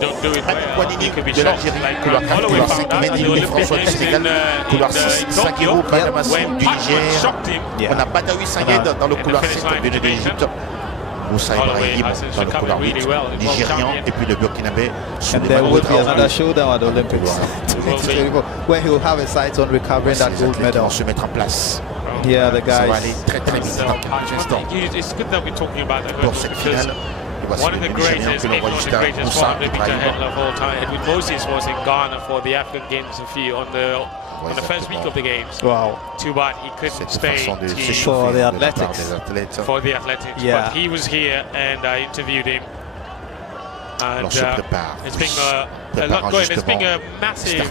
don't do it de l'Algérie, couloir 4, couloir 5, Mendy, François du Sénégal, couloir 6, Sakiro, Badamassou du Niger. On a Badawi Sayed dans le couloir 7, venu d'Égypte. Moussa Ibrahim dans le couloir 8, Nigérian, et puis le Burkinabé. And there will be another showdown at the Olympics where he will have his sights on recovering that gold medal. Se mettre en place. Yeah, the guys. Ça va aller très très vite dans quelques instants. Pour cette finale. One of the greatest, if not the greatest 400-meter hurdler of all time. Edwin Moses was in Ghana for the African Games on the first week of the games. Wow. Too bad he couldn't stay for the athletics. For the athletics. Yeah. But he was here and I interviewed him. And it's been a lot going. It's been a massive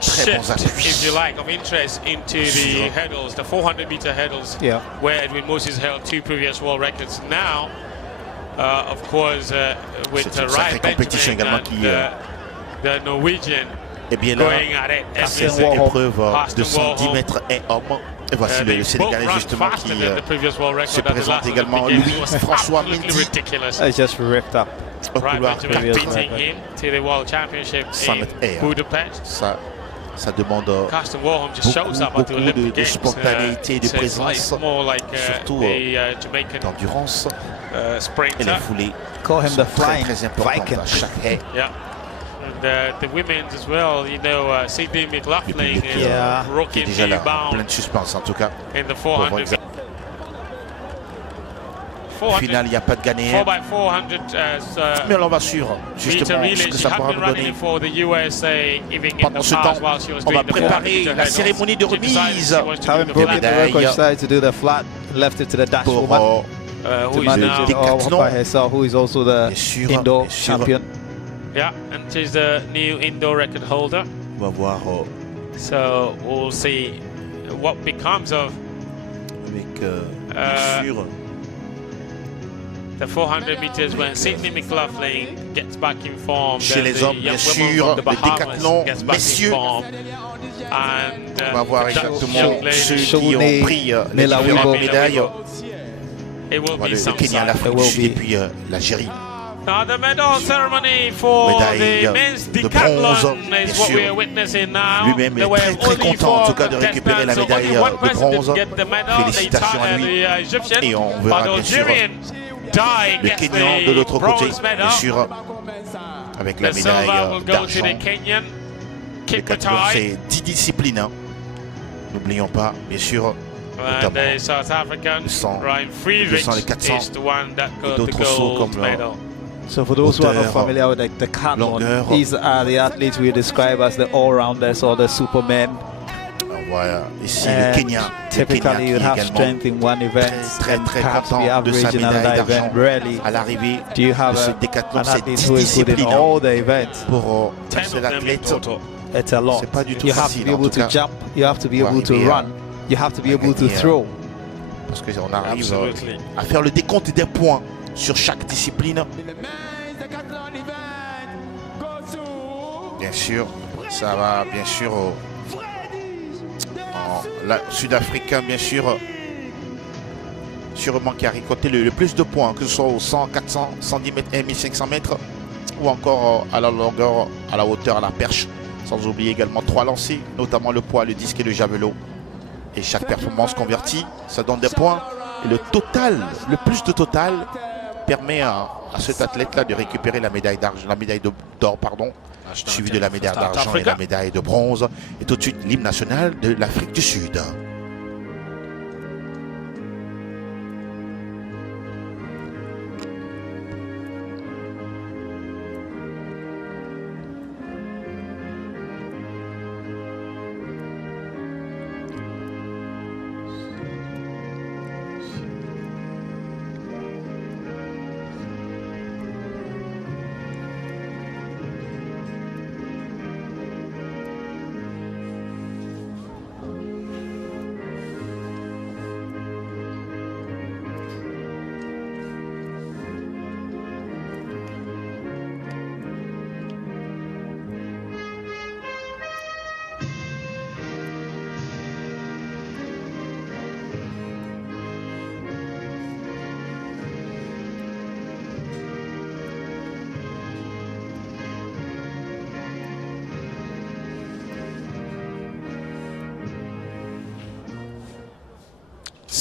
shift, if you like, of interest into the hurdles, the 400-meter hurdles, where Edwin Moses held 2 previous world records. Now, of course, with Ryan Benjamin and the Norwegian going at it, cette épreuve de 110 mètres et homme. Et voici le Sénégalais justement qui se présente également, Louis-François Mendy. I just ripped up. Ryan Benjamin beating him to the World Championship in Budapest. Ça demande beaucoup de spontanéité, de présence, surtout d'endurance. Et les foulées sont très importantes à chaque haie. And the women's as well, you know, Sydney McLaughlin is rocking déjà bound plein de suspense en tout cas. In the 400. Au final, il n'y a pas de gagnant. 4x400 mais on va suivre justement ce que ça pourra nous donner. Pendant ce temps, on va préparer la cérémonie de remise des médailles pour le décathlon. Who is also the indoor champion. Yeah, and she's the new indoor record holder. On va voir. So we'll see what becomes of the 400 meters when Sydney McLaughlin gets back in form. Chez les hommes, bien sûr, le décathlon, messieurs. On va voir exactement ceux qui ont pris les différentes médailles. Le Kenya, l'Afrique du Sud et puis l'Algérie. Now the medal ceremony for the men's decathlon is what we are witnessing now. Lui-même est très content en tout cas de récupérer la médaille de bronze. Félicitations à lui. Et on verra bien sûr le Kenyan de l'autre côté, bien sûr, avec la médaille d'argent. Le décathlon, c'est 10 disciplines. Hein. N'oublions pas, bien sûr, notamment le 100, les 200, les 400 et d'autres sauts comme So for those who are not familiar with the decathlon, these are the athletes we describe as the all-rounders or the supermen. Voilà, ici le Kenya. Typically, you have strength in one event and perhaps be average in another event. Rarely do you have an athlete who is good in all the events. Pour cet athlète, it's a lot. You have to be able to jump, you have to be able to run, you have to be able to throw. Parce qu'on arrive à faire le décompte des points sur chaque discipline. Bien sûr, ça va bien sûr sud-africain, bien sûr, sûrement qui a récolté le plus de points, que ce soit au 100, 400, 110 mètres et 1500 mètres, ou encore à la longueur, à la hauteur, à la perche. Sans oublier également 3 lancers, notamment le poids, le disque et le javelot. Et chaque performance convertie, ça donne des points. Et le total, le plus de total, permet à cet athlète-là de récupérer la médaille d'argent, la médaille d'or, pardon, suivi de la médaille d'argent et la médaille de bronze. Et tout de suite, l'hymne national de l'Afrique du Sud.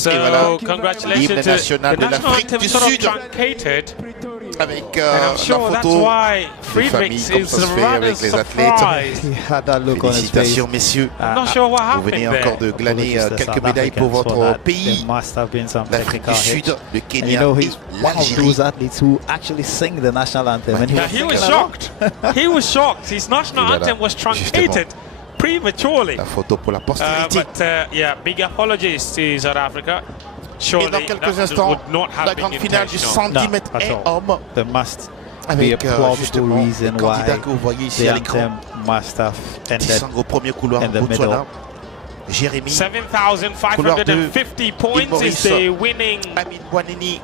So, voilà, congratulations l'hymne to national the de national l'Afrique anthem du sort of Sud, truncated. avec And I'm sure la that's photo why de Friedrichs famille, comme ça is se fait rather avec les athlètes. surprised. He had that look on his face. Félicitations, messieurs. I'm not sure what Vous happened venez there. encore de glaner quelques médailles pour votre pays, l'Afrique du Sud, le Kenya you know, et he's one of those l'Algérie. athletes who actually sing the national anthem. And Yeah, he was shocked. He was shocked. His national Voilà, anthem was truncated prematurely. La photo pour la postérité. Yeah, big apologies to South Africa. Et Surely dans quelques that instants, would not la have been grande finale du intentional. 110 mètres at et all. hommes, There must be a avec plausible justement les reason candidats why que vous voyez ici the à l'écran. anthem must have ended Descendre au premier couloir, in the Botswana, Jérémy, 7,550 points is the winning Amin Bouanini,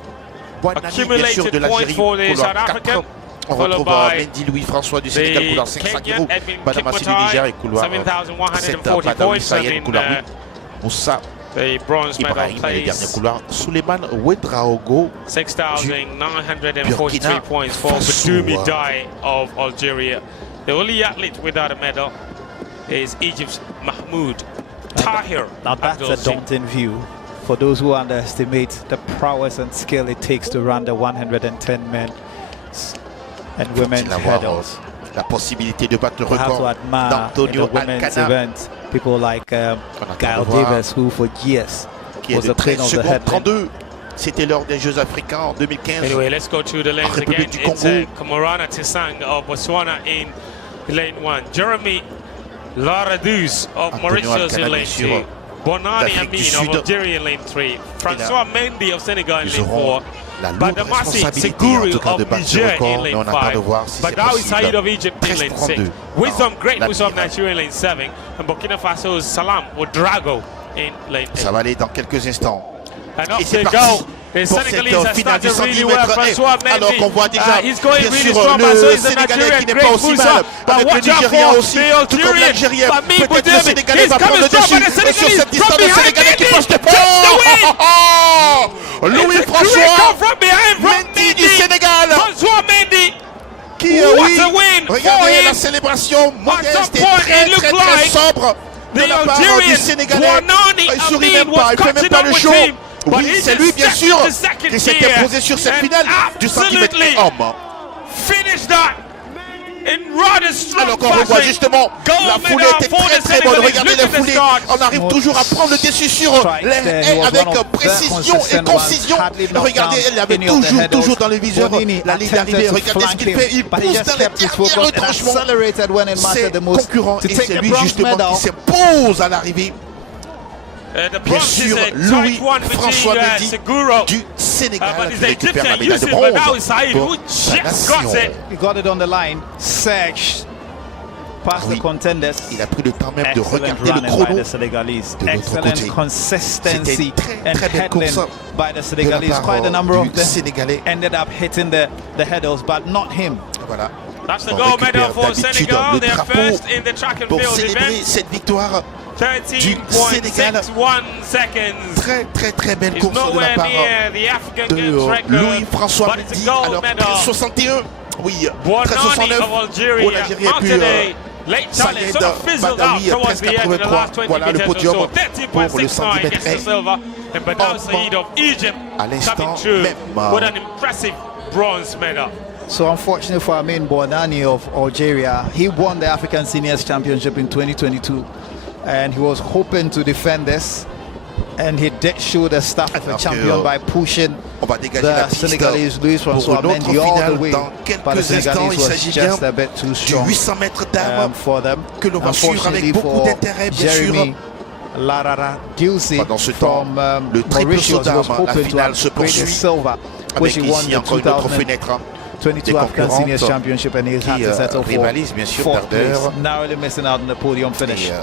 bien sûr accumulated de points l'Algérie, for the couloir South 4. African. On Followed retrouve by Mendy Louis-François du Sénégal, couloir 500 Kenyan euros. Edwin Badamasi du Niger et couloir 7. 7,140 Badawi points. Sayed, And couloir 8. in Moussa the bronze medal Ibrahim, et les derniers place, couloirs. Souleymane Ouedraogo, 6,943 Burkina points for Faso. Badoumi Dai of Algeria. The only athlete without a medal is Egypt's Mahmoud Tahir. Now that's a Abdul-Singh. daunting view for those who underestimate the prowess and skill it takes to run the 110 men and women's hurdles. la possibilité de battre le We have to record admire in the d'Antonio women's Alcana, event people like Gail voir Davis, who for years qui est was de the queen 13 of the secondes headland. 32. C'était lors des Jeux africains en 2015. Anyway, let's go to the lanes again. République du It's Congo. Kamorana Tisang of Botswana in lane 1. Jeremy Laradus of Antonio Mauritius in Alcana, lane bien sûr, 2. Bonani d'Afrique du Amin Sud. of Algeria in lane 3. François Mendy of Senegal in Ils lane auront 4. la lourde Badamasi responsabilité en Seguru tout cas de of battre ce Niger record, in mais lane on attend de 5. voir si c'est Badawi Said possible. of Egypt in lane 6. 13-32. Wisdom Non, Greatness of l'avenir. Nigeria in lane 7. And Burkina Faso's Salam Ouedraogo in lane 8. Ça va aller dans quelques instants. And Et up c'est they parti go. The pour Senegalese cette have finale du started 110 really well. mètres. François Mendy, Alors qu'on voit déjà, he's going bien really sûr, strong, but so le is the Sénégalais Nigerian qui n'est great pas aussi Moussa. mal But avec le watch out Nigérien for aussi, the tout comme l'Algérien. Fami Peut-être le Boudemi. Sénégalais He's va prendre coming le strong, dessus but the sur Senegalese cette distance. from Le behind Sénégalais qui Mendy poste takes the win. Louis-François Come from behind from Mendy du Sénégal François Mendy. qui, What oui, a win for regardez la him. célébration modeste et point, très it looked très like sobre de The la part du Algerian Sénégalais. Bonani Il sourit Amin même pas, was il fait même catching pas up le with show. him. But Oui, he c'est just lui bien stepped sûr to second qui s'est gear imposé sur cette and finale du centimètre absolutely homme. finish that in rather strong Alors qu'on revoit fashion. justement la Gold foulée medal était for très the très bonne. Senegalese. Regardez Look les at the foulées. start. On arrive toujours à prendre le dessus sur les haies avec précision et concision. Regardez, il avait toujours dans le viseur la ligne d'arrivée. Regardez ce qu'il fait. Il pousse dans les derniers retranchements. C'est concurrent et c'est lui justement qui s'impose à l'arrivée. Bien sûr, Louis-François Mendy du Sénégal qui récupère la médaille de bronze pour sa nation. He got it on the line. Serge past the contenders. Il a pris le temps même de Excellent regarder le running by chrono the Senegalese. de l'autre côté. Excellent consistency C'était une and très belle handling course by the de la Senegalese. part Quite a number of du them Sénégalais. ended up hitting the hurdles, but not him. Voilà. That's the On gold medal récupère for d'habitude Senegal. le They're drapeau first in the track and pour field célébrer event. cette victoire. 13.61 seconds. Très belle Is course de la nowhere part near the African de Games record, Louis-François but it's a Mendy. gold Alors medal. 13,61. Oui, Bonani 13,69 of pour Algeria l'Algérie et puis mounted a late challenge, Sayed sort of fizzled out Badawi towards the end in the 13,83. last 20 Voilà le meters or podium so. pour le 13.69 centimètre gets the haies. silver, and Badawi Said of Egypt À l'instant coming through même. with an impressive bronze medal. So unfortunately for Amin Bonani of Algeria, he won the African Seniors Championship in 2022 and he was hoping to defend this, and he did show the stuff of a champion by pushing the Senegalese Louis-François Mendy all the way, but the Senegalese was just a bit too strong 800 mètres d'armes for them. que l'on va suivre avec beaucoup d'intérêt, bien sûr. Jeremy Laradus Pendant ce temps, from le triple Mauritius saut d'armes, was la hoping to finale se upgrade his poursuit silver, which avec he won ici the encore une autre 2022 fenêtre African Seniors Championship, and he's had qui to settle for rivalise bien sûr fourth place, d'ardeur. narrowly missing out on the podium finish. Et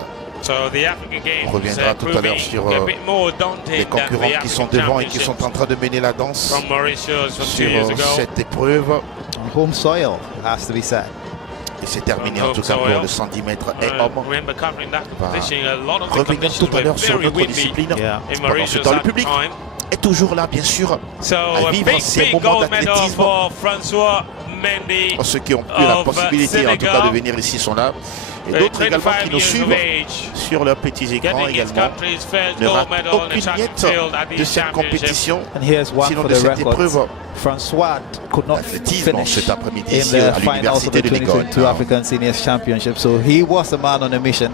So the African Games on reviendra tout à l'heure sur a bit more daunting les than concurrents the qui sont African devant et qui sont Championships en train de mener la danse from Mauritius from 2 sur years ago. cette épreuve. On home soil, it has to be said. Et c'est terminé en tout cas pour le 110 mètres et hommes. Remember covering that Va competition, a lot of the revenir conditions tout à were l'heure sur very notre windy discipline. in Pendant ce Mauritius temps, le at the public time. est toujours là, bien sûr, So à a vivre big, ces big moments gold medal d'athlétisme. for François Mendy ceux qui ont eu la possibilité en tout cas de venir ici sont là. Et d'autres également qui nous suivent sur leurs petits écrans également. Ne rate aucune miette de cette compétition. Sinon de cette épreuve François could not finish cet après-midi in ici the à finals of l'université the de Ligone. 2022 African Seniors Championship. So he was a man on a mission,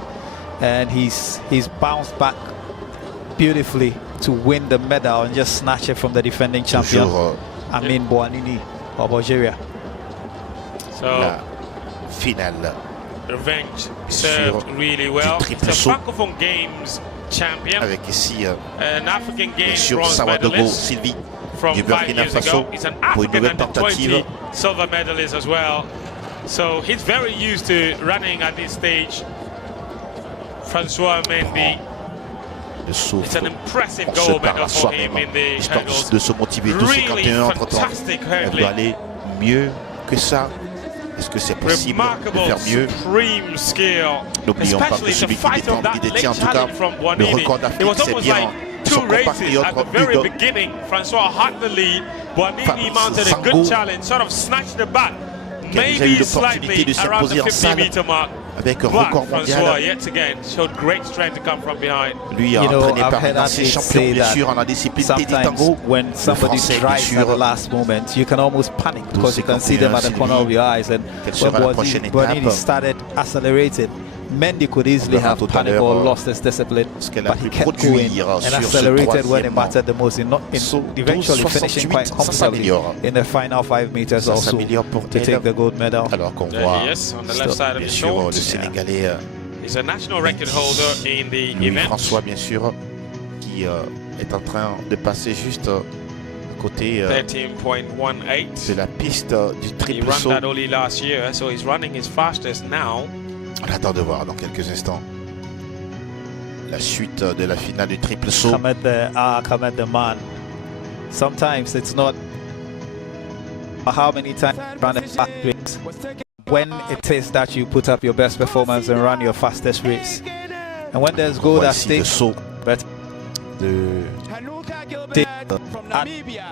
and he's bounced back beautifully to win the medal and just snatch it from the defending champion, Amin Boanini of Algeria. So la finale. Revenge served really well. It's a Francophone Games champion. Avec ici an African Games sur bronze Sawadogo medalist Sylvie from du 5 Burkina years Faso ago. He's an pour une African nouvelle under tentative. 20 silver medalist as well. So he's very used to running at this stage. François Mendy. It's an impressive gold medal for him in the hurdles. De se motiver, 2,51 entre-temps. Elle doit aller mieux que ça. Est-ce que c'est possible de faire mieux? N'oublions pas que celui qui détient en tout cas le record d'Afrique, c'est bien son compatriote François had the lead. Boanini mounted a good challenge, sort of snatched the bat, maybe slightly around the 50-meter mark. Avec un record mondial. Lui a entraîné parmi ses champions, bien sûr, en la discipline Teddy Tango. When somebody drives at the last moment, you can almost panic because you can see them at the corner of your eyes. And when Boanini started accelerating, Mendy could easily have panicked or lost his discipline, but he kept going and accelerated when it mattered the most, eventually finishing quite comfortably in the final 5 meters also to take the gold medal. Alors qu'on voit on the left side of bien the sûr short. le Sénégalais He's a national record holder in the event. François, bien sûr, qui est en train de passer juste à côté 13.18 de la piste du triple saut. He ran that only last year, so he's running his fastest now. On attend de voir dans quelques instants la suite de la finale du triple saut. Come at the man. Sometimes it's not how many times you run a fast race. When it is that you put up your best performance and run your fastest race. And when there's gold at stake, but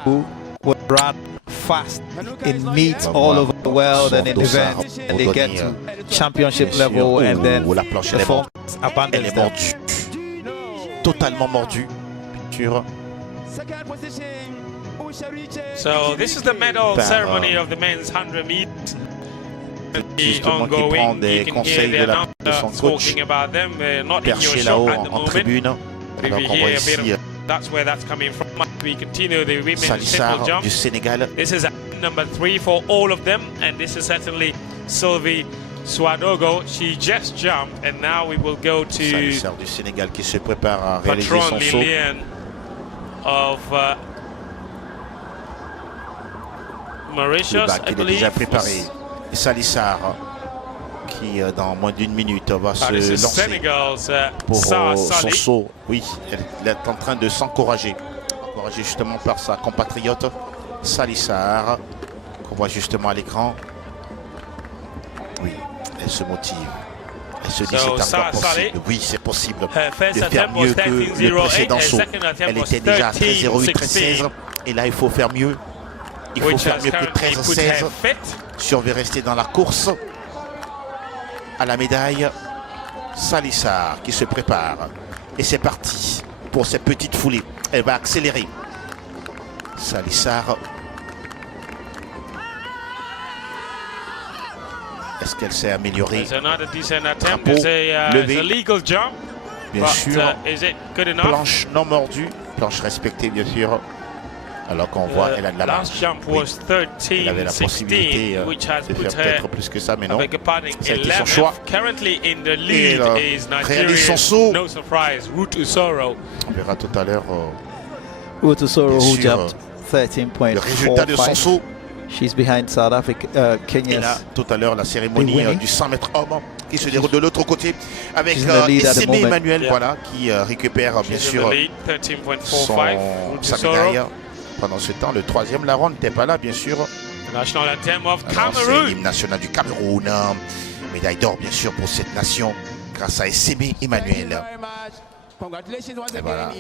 who would run fast in meets all over the world and in events, and they get to championship level and then performance abandons them. Totalement mordu. So this is the medal ceremony of the men's 100 meters. Ongoing, you can hear the announcer talking about them. Not in your shop at the moment. If you hear a bit of, that's where that's coming from. We continue the women's triple jump. Du Sénégal. This is number 3 for all of them, and this is certainly Sylvie Swadogo. She just jumped, and now we will go to Salissard du Sénégal qui se prépare à réaliser son saut. Lilian of Mauritius, le bac, I il est déjà préparé. Et Salissard qui dans moins d'une minute va se lancer pour son saut. Oui, elle est en train de s'encourager. Encouragée justement par sa compatriote Salissard, qu'on voit justement à l'écran. Oui, elle se motive. Elle se dit c'est encore possible. Oui, c'est possible de faire mieux que le précédent saut. Elle était déjà à 13,08, 13,16. Et là, il faut faire mieux. Il faut faire mieux que 13,16. Si on veut rester dans la course à la médaille, Salissard qui se prépare. Et c'est parti pour cette petite foulée. Elle va accélérer. Salissard. Est-ce qu'elle s'est améliorée? Drapeau levé. Bien sûr. Planche non mordue. Planche respectée, bien sûr. Alors qu'on voit, elle a de la marge. Oui. Elle avait la possibilité de faire peut-être plus que ça, mais non. Ça a été son choix. Et elle réalise son saut. On verra tout à l'heure le résultat de son saut. She's behind South Africa, Kenya. Et là, tout à l'heure, la cérémonie du 100 mètres homme qui se déroule de l'autre côté avec Esseme Emmanuel, voilà, qui récupère bien sûr sa médaille. Pendant ce temps, le troisième larron n'était pas là, bien sûr. C'est l'hymne national du Cameroun. Médaille d'or, bien sûr, pour cette nation, grâce à Esseme Emmanuel. Et voilà.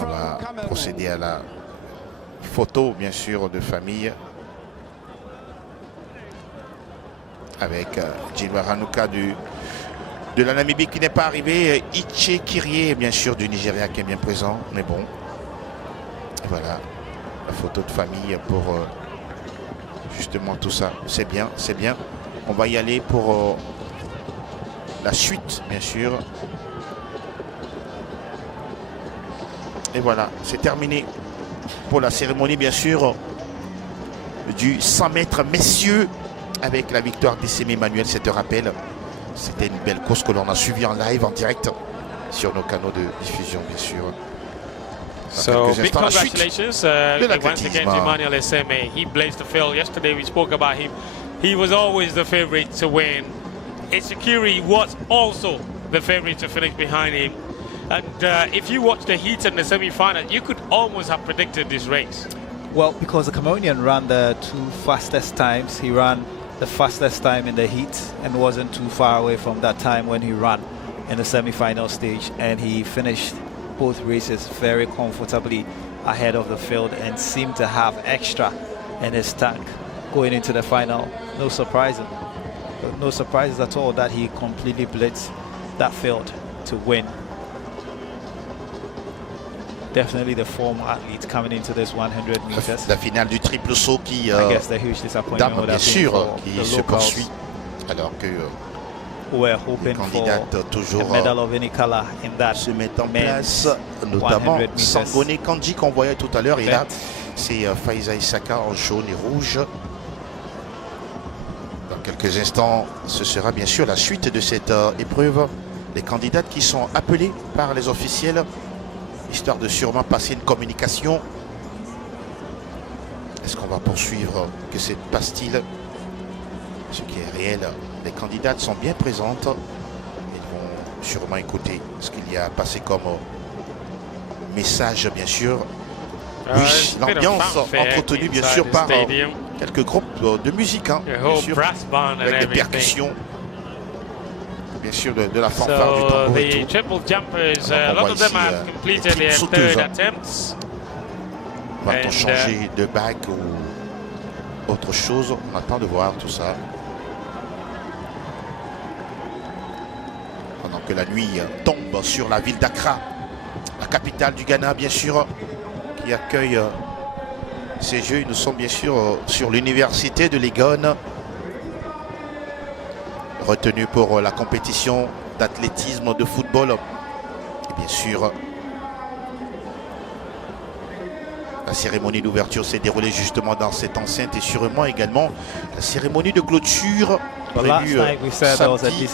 On va procéder à la photo, bien sûr, de famille avec Jilwa Ranuka de la Namibie qui n'est pas arrivé. Iche Kirie, bien sûr, du Nigeria qui est bien présent. Mais bon, voilà, la photo de famille pour justement tout ça. C'est bien, c'est bien. On va y aller pour la suite, bien sûr. Et voilà, c'est terminé pour la cérémonie, bien sûr, du 100 mètres messieurs avec la victoire d'Issemi Emmanuel. C'est un rappel. C'était une belle course que l'on a suivie en live, en direct, sur nos canaux de diffusion, bien sûr. So big congratulations once again to Emmanuel Esseme. He blazed the field. Yesterday we spoke about him. He was always the favorite to win. Ichikiri was also the favorite to finish behind him. And if you watch the heat and the semi-final, you could almost have predicted this race. Well, because the Cameroonian ran the 2 fastest times. He ran the fastest time in the heat and wasn't too far away from that time when he ran in the semi-final stage. And he finished both races very comfortably ahead of the field and seemed to have extra in his tank going into the final. No surprises at all that he completely blitzed that field to win. Definitely the form athlete coming into this 100 meters. La finale du triple saut qui, dame, bien sûr, qui se poursuit, alors que les candidates toujours se mettent en place, notamment Sangone Kandji qu'on voyait tout à l'heure. Et là, c'est Faiza Isaka en jaune et rouge. Dans quelques instants, ce sera bien sûr la suite de cette épreuve. Les candidates qui sont appelées par les officiels, histoire de sûrement passer une communication. Est-ce qu'on va poursuivre? Que se passe-t-il? Ce qui est réel, les candidates sont bien présentes. Ils vont sûrement écouter ce qu'il y a passé comme message, bien sûr. Oui, l'ambiance entretenue, bien sûr, par quelques groupes de musique, hein, bien sûr, avec des percussions. Bien sûr, de la fanfare du tambour et tout. Triple jumpers, a lot of them have completed their third attempts. Va-t-on changer de bague ou autre chose? On attend de voir tout ça. Pendant que la nuit tombe sur la ville d'Accra, la capitale du Ghana, bien sûr, qui accueille ces Jeux. Nous sommes bien sûr sur l'université de Legon, retenu pour la compétition d'athlétisme, de football. Et bien sûr, la cérémonie d'ouverture s'est déroulée justement dans cette enceinte et sûrement également la cérémonie de clôture prévue samedi,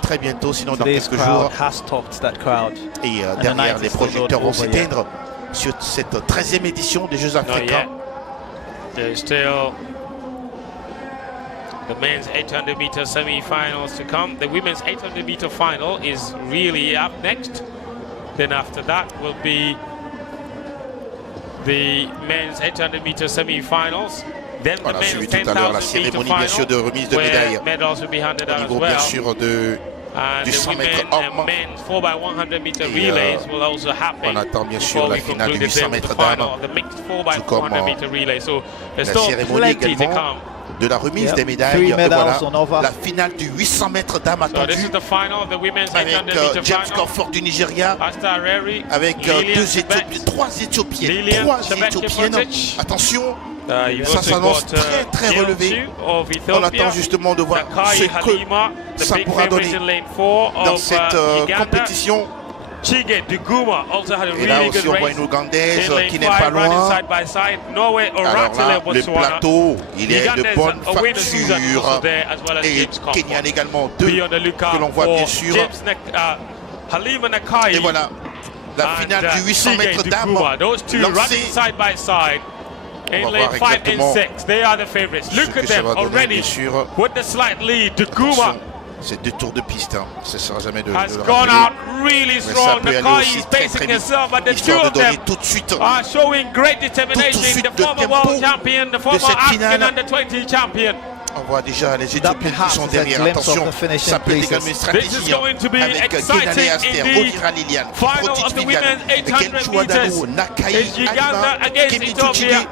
très bientôt, sinon dans quelques jours. Et derrière, les projecteurs vont s'éteindre sur cette 13e édition des Jeux africains. The men's 800 meter semi-finals to come. The women's 800 meter final is really up next. Then after that will be the men's 800 meter semi-finals. Then the men's 10,000 meter final, de remise de médailles. Medals will be handed out as well. Bien sûr du and 100 the mètres women hommes. and men's 4x100 meter relays will also happen. On attend bien sûr la finale du 800 mètres dames. The mixed 4x400 meter relay. So there's still cérémonie plenty to come. De la remise des médailles, voilà, la finale du 800 mètres dames attendue avec James Crawford du Nigeria, avec trois Éthiopiennes, attention, ça s'annonce très relevé. On attend justement de voir ce que ça pourra donner dans cette compétition. Et là aussi on voit une Ougandaise qui n'est pas loin. Alors là, le plateau, il est de bonne facture. Et Kenyan également, deux que l'on voit bien sûr. Et voilà, la finale du 800 mètres dames lancée. In lane 5 and 6, they are the favorites. Look at them already with the slight lead. Duguma c'est deux tours de piste, hein. Ce sera jamais de has gone out really strong. Nakai is pacing herself, but the two of them are showing great determination. The former world champion, the former African under-20 champion. On voit déjà les Éthiopiens qui sont derrière. Attention, ça peut être également une stratégie avec Guinale Aster, Odira Liliane, Protic Liliane, Genchou Adano, Nakai, Alima, Kemi Tuchige,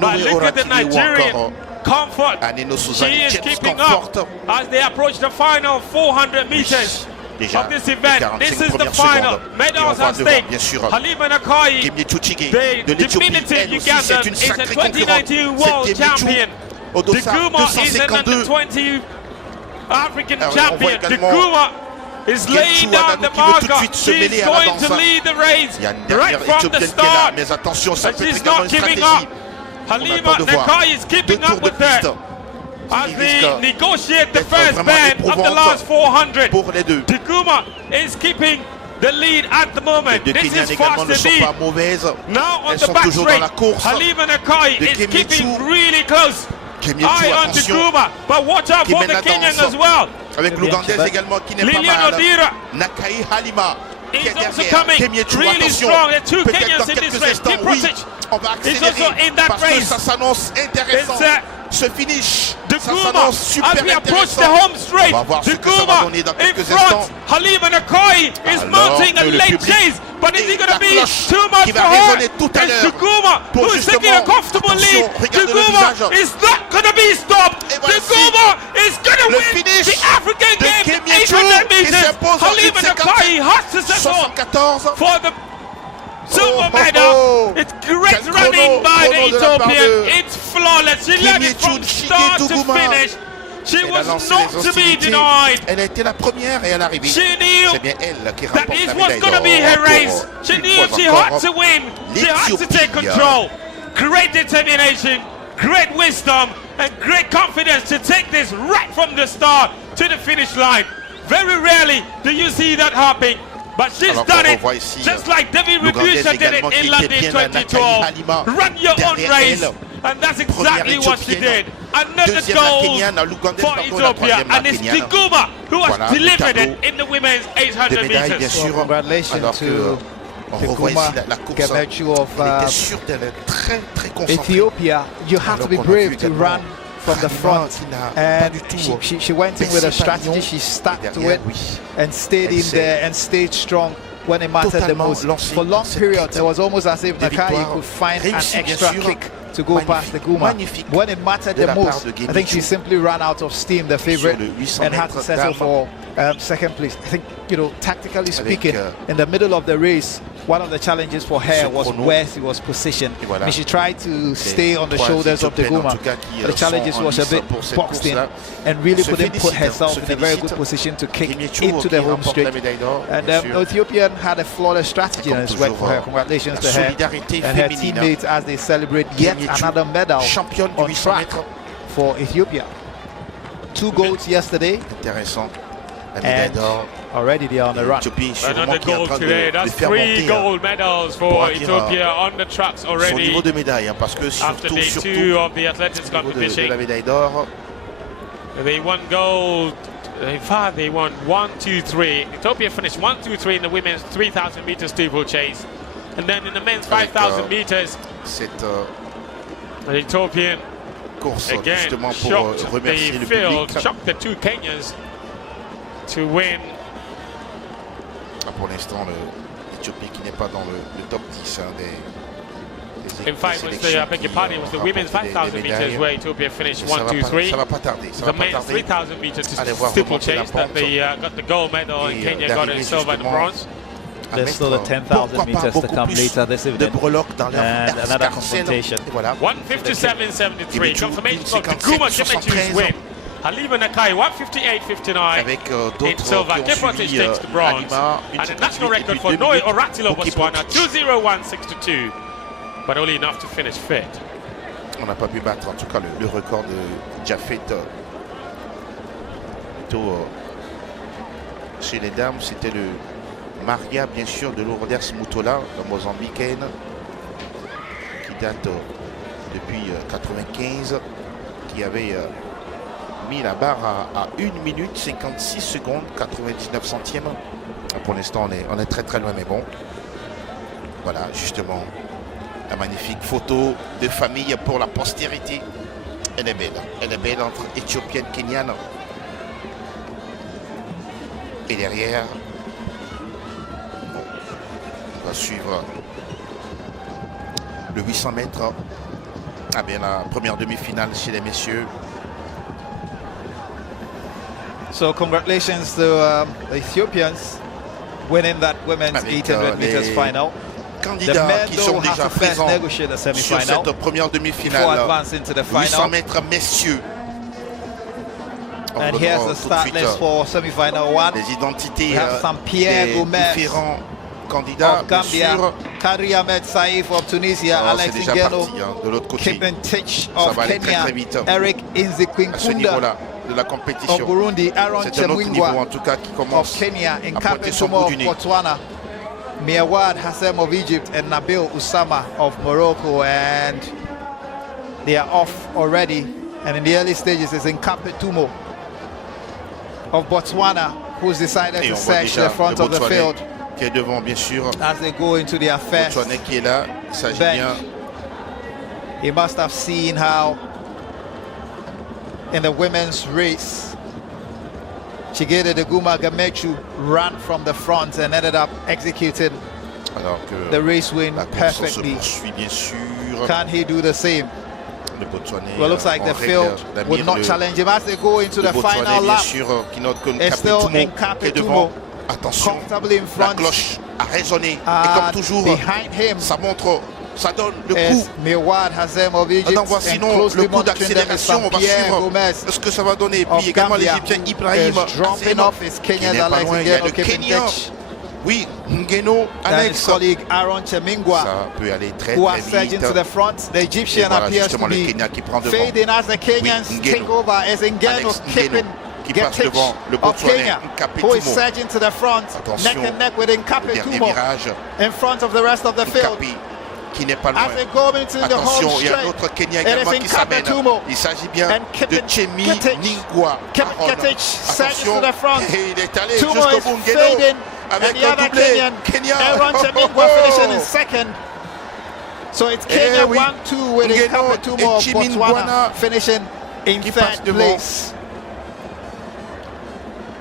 Noé Oratile ou encore comfort. She is keeping up as they approach the final 400 meters of this event. This is the final. Medals at stake. Halima Nakai, the diminutive Ugandan, is a 2019 world champion. Bukom is an under 20 African champion. Bukom is laying down the marker. She's going to lead the race right from the start. And she's not giving up. Halima Nakai is keeping up with her as they negotiate the first band of the last 400. Bukom is keeping the lead at the moment. This is fast indeed. Now on the back straight, Halima Nakai is keeping really close. Eye on Bukom, but watch out for the Kenyan as well. Avec l'Ougandaise également qui n'est pas mal. Nakai Halima is also coming really strong. There are two Kenyans in this race. On va accélérer parce que ça s'annonce intéressant. Ce finish, ça s'annonce super as we approach the home straight, Bukom in front. Halima Nakai is mounting a late chase, but is he going to be too much for her? It's Bukom who is taking a comfortable lead. Bukom is not going to be stopped. Bukom is going to win the African Games 800 meters. Halima Nakai has to settle for the silver medal. It's great running by the Ethiopian. It's flawless. She led it from start to finish. She was not to be denied. Elle a été la première et elle est arrivée. She knew C'est bien elle qui that remporte it la was médaille going to be her race. She knew she had to win. She had to take control. Great determination, great wisdom, and great confidence to take this right from the start to the finish line. Very rarely do you see that happening. But she's done it, just like David Rudisha did it in London 2012. Run your own race, and that's exactly what she did. Another goal for Ethiopia, and it's Bukom who has delivered it in the women's 800 meters. Well, congratulations to Bukom, Gemechu of Ethiopia. You have to be brave to run from the front, and she went in with a strategy. She stuck to it and stayed in there and stayed strong when it mattered the most. For long periods, it was almost as if Nakai could find an extra kick to go past the Bukom. When it mattered the most, I think she simply ran out of steam, the favorite, and had to settle for second place. I think, you know, tactically speaking, in the middle of the race, one of the challenges for her was where she was positioned. I mean, she tried to stay on the shoulders of the Bukom. The challenges was a bit boxed in and really couldn't put herself in a very good position to kick into the home straight. And the Ethiopian had a flawless strategy and it's worked for her. Congratulations to her and her teammates as they celebrate yet another medal on track for Ethiopia. 2 golds yesterday. And already they are on the run. Another gold today. That's 3 gold medals for Ethiopia on the tracks already. After day 2 of the athletics competition, they won gold. In fact, they won 1, 2, 3. Ethiopia finished 1, 2, 3 in the women's 3,000 meter steeplechase, and then in the men's 5,000 meters, the Ethiopian again shocked the field, shocked the 2 Kenyans to win. Pour l'instant, l'Éthiopie qui n'est pas dans le top 10 des In fact, I beg your pardon, it was the women's 5,000 meters where Ethiopia finished 1, 2, 3. The men's 3,000 meters steeplechase that they got the gold medal and Kenya got it silver and bronze. There's still the 10,000 meters to come later this evening, and another confrontation. 157.73, confirmation of Bukom Gemechu's win. Halima Nakai 158.59 in silver. Kepote takes the bronze, and a national record for Noi Oratilo Botswana 2:01.62, but only enough to finish fifth. On n'a pas pu battre en tout cas le record de Jafet. Plutôt chez les dames, c'était le Maria bien sûr de Lourdes Mutola, la Mozambicaine, qui date depuis 95, qui avait mis la barre à 1 minute 56 secondes 99 centièmes. Pour l'instant on est très très loin, mais bon, voilà justement la magnifique photo de famille pour la postérité. Elle est belle entre éthiopienne, kenyane, et derrière on va suivre le 800 mètres Ah bien, la première demi-finale chez les messieurs. So congratulations to the Ethiopians winning that women's 800 meters final. Candidats qui sont déjà présents sur cette première demi-finale. 800 mètres messieurs. And here's the start list for semi-final 1. Les identités des différents candidats, of Gambia, Kari Ahmed Saif of Tunisia, Alex Ngeno, de l'autre côté. Kipin Tich of Kenya, très vite. Eric Inzikwinkunda de la compétition. of Burundi, Aaron Chemwingwa en tout cas qui commence of Kenya, Nkape Tumo of Botswana, Miawad Hassem of Egypt, and Nabil Usama of Morocco, and they are off already. And in the early stages is Nkape Tumo of Botswana, who's decided to search the front of the field. Qui est devant, bien sûr. As they go into their first qui est là, il s'agit bien. He must have seen how in the women's race Chigede Deguma Gamechu ran from the front and ended up executing the race win perfectly. Bien sûr. Can he do the same? Well, looks like the field would not challenge him as they go into the final lap. It's still Nkape Tumo. Attention, in front. La cloche a résonné et comme toujours, behind him, ça montre, ça donne le coup. Miwad Hassem of Egypt, on voit sinon le coup d'accélération, on va suivre ce que ça va donner. Et puis également l'Égyptien Ibrahim dropping off his Kenya's Alex Ngeno, Kenya. Oui, Ngeno, Alex. colleague Aaron Chemingwa, ça peut aller très who are vite. surging to the front. The Egyptian appears to be fading as the Kenyans take over as Ngeno Kipin qui passe devant le Botswanais Nkape who is Tumo. surging to the front, neck and neck with Nkape Tumo in front of the rest of the field. Qui n'est pas loin. As they go into the Attention, home il y a un autre Kenya également qui s'amène. Il s'agit bien de Chemi Ningwa. Attention, et il est allé Tumo jusqu'au bout Ngeno avec un doublé. Kenya. Aaron Chemingwa finishing in second. So it's Kenya 1-2 with Nkape Tumo of Botswana finishing in third place.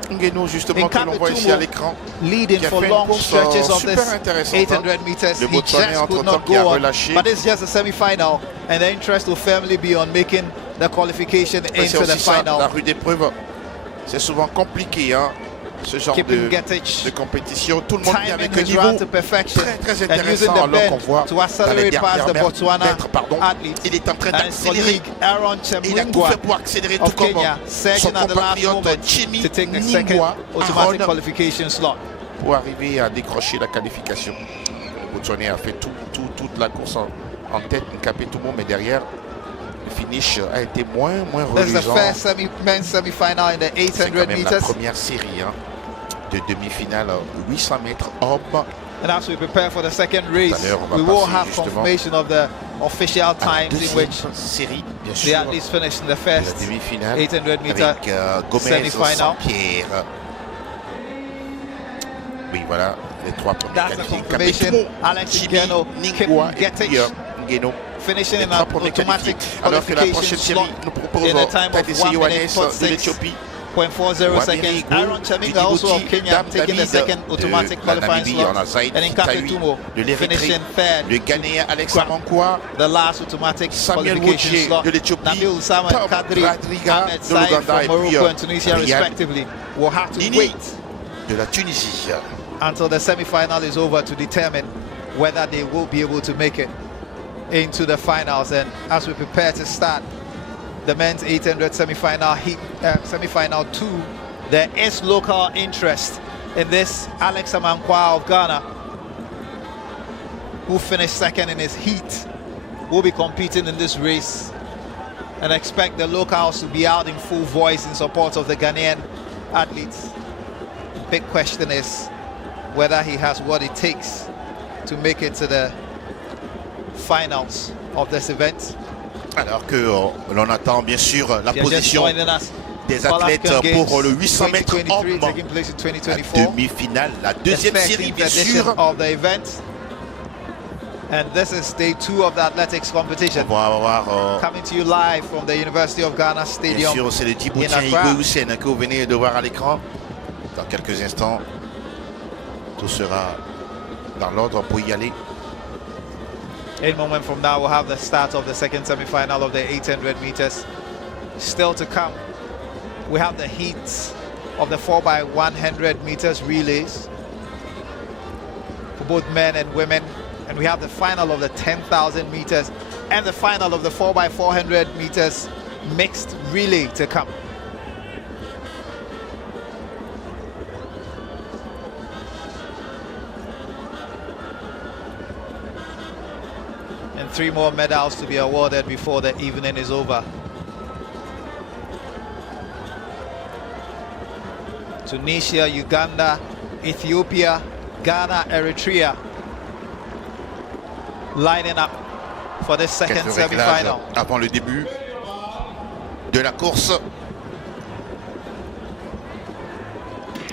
Ngeno justement que l'on voit ici à l'écran, leading for long stretches of this 800 meters. He just could not go on, but it's just a semi-final, and the interest will firmly be on making the qualification into the final. La rue d'épreuve, c'est souvent compliqué, hein, ce genre de compétition. Tout le monde vient avec un niveau très intéressant, alors qu'on voit dans les dernières mètres, il est en train d'accélérer. Il a tout fait pour accélérer, tout comme son compatriote Chemi Ningwa pour arriver à décrocher la qualification. Le Botswanais a fait toute la course en tête, Nkape Tumo, mais derrière, le finish a été moins reluisant. Semi-final in the 800 meters. La première série, hein, de demi-finale 800 mètres hommes. And as we prepare for the second race, we will have confirmation of the official times in which the athletes finished in the first 800 meter semi-final. Oui, voilà les trois premiers That's the qualifiés. confirmation. Alex Ngeno, Ningwa et Ngeno finishing in an automatic alors que la prochaine série nous propose Tadesse Yohannes de l'Éthiopie. 0.40 seconds. Aaron Chemingwa also of Kenya taking the second automatic qualifying slot. And Nkape Tumo finishing third. Le Ghanéen Alex Amankwa, the last automatic Samuel qualification Wodje slot. de l'Éthiopie, Nabil Usama and Kadri Ahmed Saïd from Morocco and Tunisia respectively will have to wait de la Tunisie until the semi-final is over to determine whether they will be able to make it into the finals. And as we prepare to start the men's 800 semi-final semi-final 2, there is local interest in this. Alex Amankwa of Ghana, who finished second in his heat, will be competing in this race, and expect the locals to be out in full voice in support of the Ghanaian athletes. Big question is whether he has what it takes to make it to the finals of this event. Alors que l'on attend bien sûr la position des athlètes pour le 800 mètres hommes. La demi-finale, la deuxième série bien sûr. And this is day 2 of the athletics competition. On va avoir coming to you live from the University of Ghana Stadium. Bien sûr, c'est le Djiboutien Igwe Hussein que vous venez de voir à l'écran. Dans quelques instants, tout sera dans l'ordre pour y aller. In a moment from now, we'll have the start of the second semi-final of the 800 meters. Still to come, we have the heats of the 4x100 meters relays for both men and women, and we have the final of the 10,000 meters and the final of the 4x400 meters mixed relay to come. And 3 more medals to be awarded before the evening is over. Tunisia, Uganda, Ethiopia, Ghana, Eritrea lining up for this second semi-final. Avant le début de la course.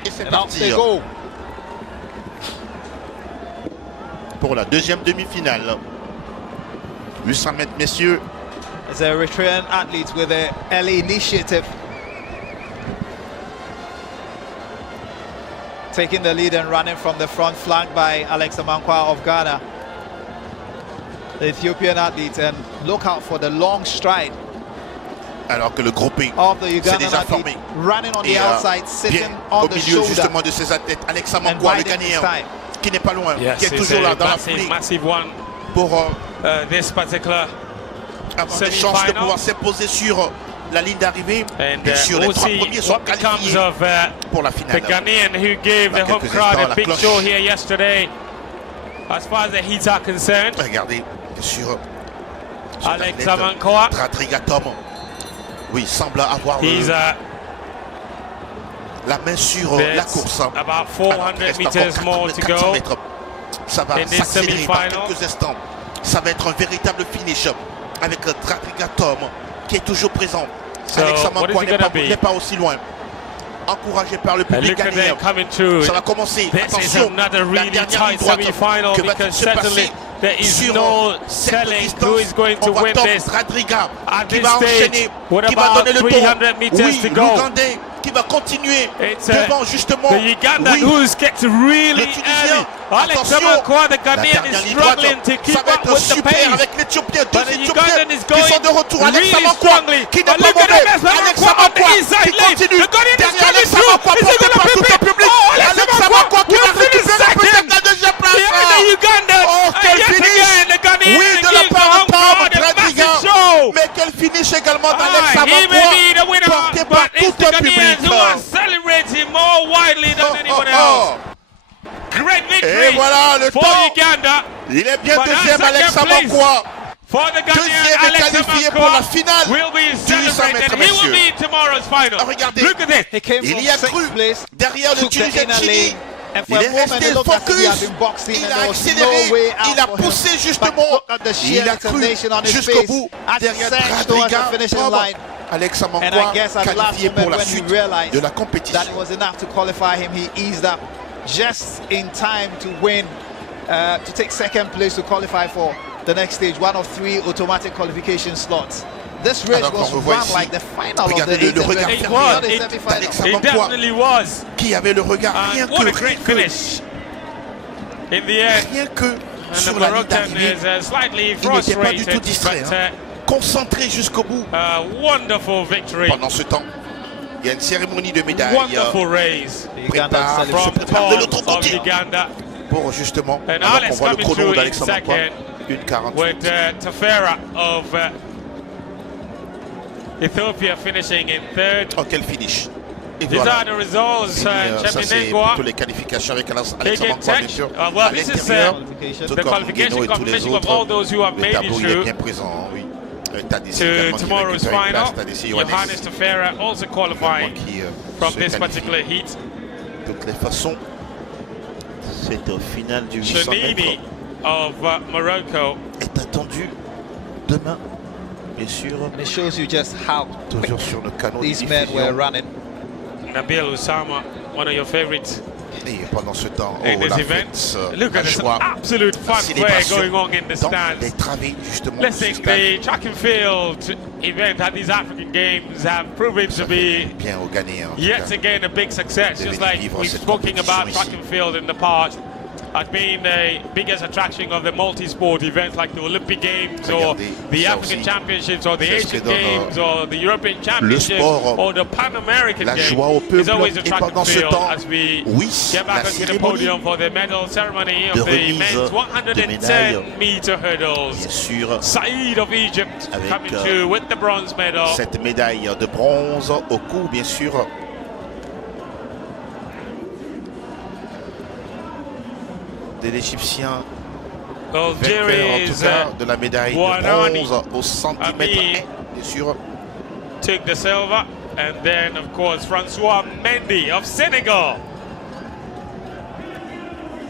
Et c'est parti pour la deuxième demi-finale. 800 mètres, messieurs. It's Eritrean athletes with the LA initiative taking the lead and running from the front, flanked by Alex Amankwa of Ghana. The Ethiopian athletes, and look out for the long stride. Alors que le grouping s'est déjà formé. Running on the outside, sitting on the shoulder. Justement de ces athlètes, Alex Amankwa, le Ghanéen, qui n'est pas loin, qui est toujours là dans la foulée. Massive one pour this particular avoir des chances de pouvoir s'imposer sur la ligne d'arrivée. Bien sûr, les 3 premiers sont qualifiés pour la finale. The Ghanaian who gave the home crowd a big show here yesterday, as far as the heats are concerned. Regardez, bien sûr, Alex Amankwa. Tratrigatom, oui, semble avoir la main sur la course. About 400 meters more to go. Ça va s'accélérer par quelques instants. Ça va être un véritable finish avec Tratrigatom qui est toujours présent. Alex Amankwa n'est pas aussi loin. Encouragé par le public ghanéen. Ça va commencer. Attention, la dernière ligne droite. Que va-t-il se passer sur cette distance? On va top Tratriga qui va enchaîner, qui va donner le tour. Oui, l'Ougandais qui va continuer devant justement le Tunisien. Alex Amankwa, the Ghanaian is struggling to keep up with the pace. Avec l'Éthiopien, 2 Éthiopiens qui sont de retour. Alex Amankwa qui n'est pas mauvais. Alex Amankwa qui continue. Derrière Alex Amankwa, porté par tout le public. Alex Amankwa qui va récupérer peut-être la deuxième place. Oh, quel finish! Oui, de la part de Tom Tratriga. Mais quel finish également d'Alex Amankwa, porté par tout le public. Celebrating more widely than anyone else. Great victory. Et voilà le for temps. Uganda. Il est bien deuxième, Alex Amankwa. Deuxième est qualifié pour la finale du 800 mètres, messieurs. Regardez, il y a cru derrière le Tunisien Chini. Il est resté focus, il a accéléré, il a poussé justement, il a cru jusqu'au bout derrière Tratriga. Alex Amankwa qualifié pour la suite de la compétition. Just in time to win, to take second place to qualify for the next stage, one of 3 automatic qualification slots. This race was run like the final of the 800. It definitely was. Qui avait le regard rien que what a great finish in the end. Rien que sur the la ligne Moroccan d'arrivée. is slightly Il n'était pas du frustrated, tout distrait, concentré jusqu'au bout. Wonderful victory. Pendant ce temps, il y a une cérémonie de médailles. Wonderful race se prépare de l'autre côté Uganda. pour justement, And alors Alex qu'on voit le coming chrono through in d'Alex Amankwa, second 1:48. with Tefera of Ethiopia finishing in third. Oh, quel finish! Et These voilà. are the results. Ça c'est Cheminengwa plutôt les qualifications avec Alex taking Amankwa, bien sûr. well, this is the qualification et tous les confirmation of autres. all those who have Le made it tableau il est through bien présent, oui. Tadissi to également qui tomorrow's récupère une final. place. Tadissi Yohannes Johannes Tefera also qualifying qui from se this qualifie. particular heat. De toutes les façons, c'est au final du 800 Shanini mètres of Morocco est attendu demain, bien sûr. It shows you just how Toujours sur le canot these de men were diffusion. running. Nabil Oussama, one of your favorites Et pendant ce temps, in la this event. fête, Look la at this joie, absolute la fun play célébration going on in the dans les stands. travées justement. Listen, the track and field event at these African Games have proven to be bien au Ghanéen. yet again a big success, just like we've spoken about track and field in the past. has been the biggest attraction of the multi-sport events like the Olympic Games or the African Championships or the Asian Games or the European Championships or the Pan-American Games. It's always attractive to feel as we get back onto the podium for the medal ceremony of the men's 110-meter hurdles. Saïd of Egypt coming through with the bronze medal. Cette médaille de bronze au cou, bien sûr. De l'Égyptien, vainqueur en tout cas de la médaille de bronze au centimètre, bien sûr. Took the silver, and then of course Francois Mendy of Senegal,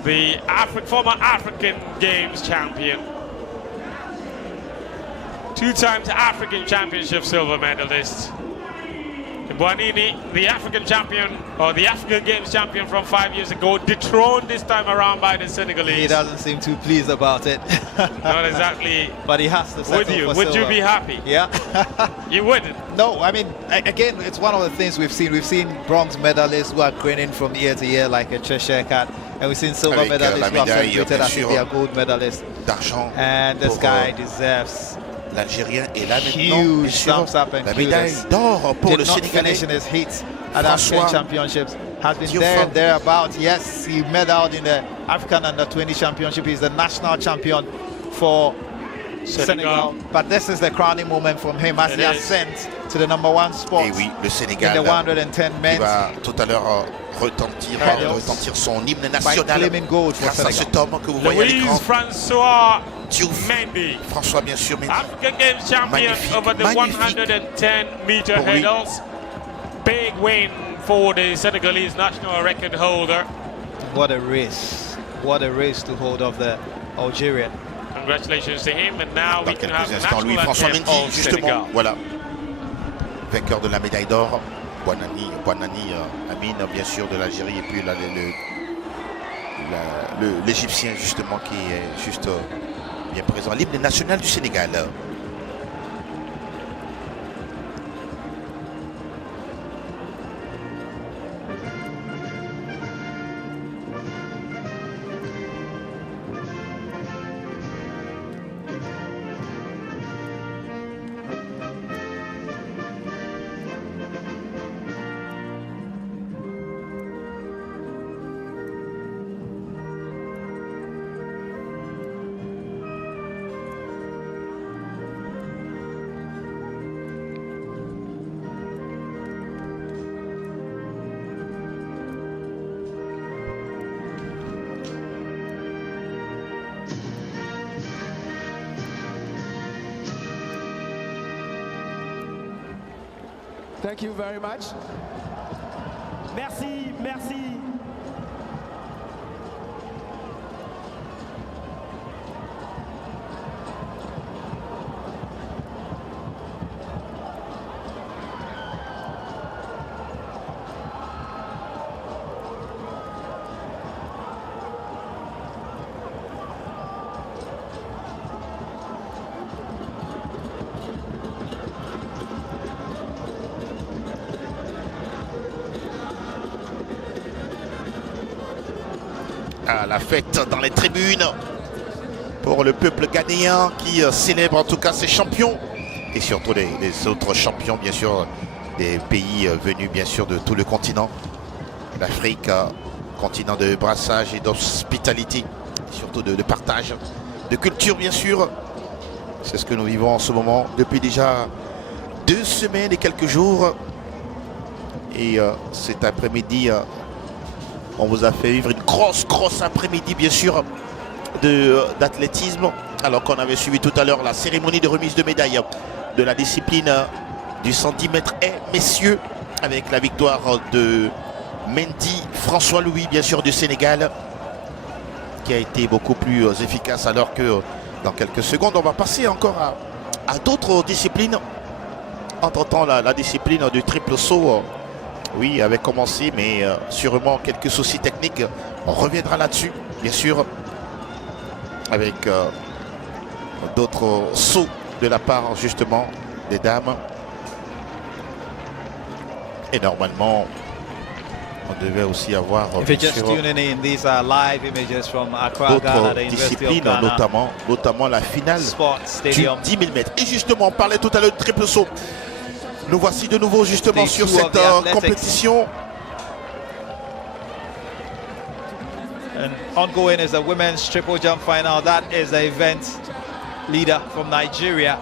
the former African Games champion, 2 times African Championship silver medalist. Buanini, the African champion, or the African Games champion from 5 years ago, dethroned this time around by the Senegalese. He doesn't seem too pleased about it. Not exactly. But he has to settle Would you? For Would silver. you be happy? Yeah. You wouldn't? No, I mean, again, it's one of the things we've seen. We've seen bronze medalists who are grinning from year to year like a Cheshire cat. And we've seen silver medalists who have celebrated as if they are gold medalists. And this guy deserves l'Algérien est là maintenant. Huge thumbs up and la médaille d'or pour le Sénégalais. Finishing his heats at African Championships. Has been there and thereabouts. Yes, he medaled in the African Under-20 Championship. He's the national champion for Senegal. But this is the crowning moment from him as he ascends to the #1 spot. Et oui, le Sénégal in the 110 men. Qui va tout à l'heure retentir son hymne national grâce à cet homme que vous voyez à l'écran. Francois Mendy, François bien sûr, Mendy. African Games champion over the 110-meter hurdles. Big win for the Senegalese national record holder. What a race! What a race to hold off the Algerian. Congratulations to him, and now we can have the national Louis-François anthem Mendy, of justement, Senegal. voilà, vainqueur de la médaille d'or. Buanani Amine, bien sûr, de l'Algérie, et puis là, l'Égyptien, justement, qui est juste bien présent. L'hymne national du Sénégal. Thank you very much. Merci, merci. La fête dans les tribunes pour le peuple ghanéen qui célèbre en tout cas ses champions et surtout les autres champions bien sûr des pays venus bien sûr de tout le continent. L'Afrique, continent de brassage et d'hospitalité, surtout de partage, de culture bien sûr. C'est ce que nous vivons en ce moment depuis déjà 2 semaines et quelques jours. Et cet après-midi, on vous a fait vivre une grosse après-midi, bien sûr, d'athlétisme. Alors qu'on avait suivi tout à l'heure la cérémonie de remise de médaille de la discipline du 110 mètres haies, messieurs, avec la victoire de Mendy, François Louis, bien sûr, du Sénégal, qui a été beaucoup plus efficace. Alors que dans quelques secondes, on va passer encore à d'autres disciplines. Entre-temps, la discipline du triple saut, oui, avait commencé, mais sûrement quelques soucis techniques. On reviendra là-dessus, bien sûr, avec d'autres sauts de la part, justement, des dames. Et normalement, On devait aussi avoir If you're just tuning in, these are live images from Accra, Ghana, the University of disciplines, Ghana, notamment la finale Sports du Stadium. 10 000 mètres. Et justement, on parlait tout à l'heure de triple saut. Nous voici de nouveau justement sur cette compétition. And ongoing is the women's triple jump final. That is the event leader from Nigeria.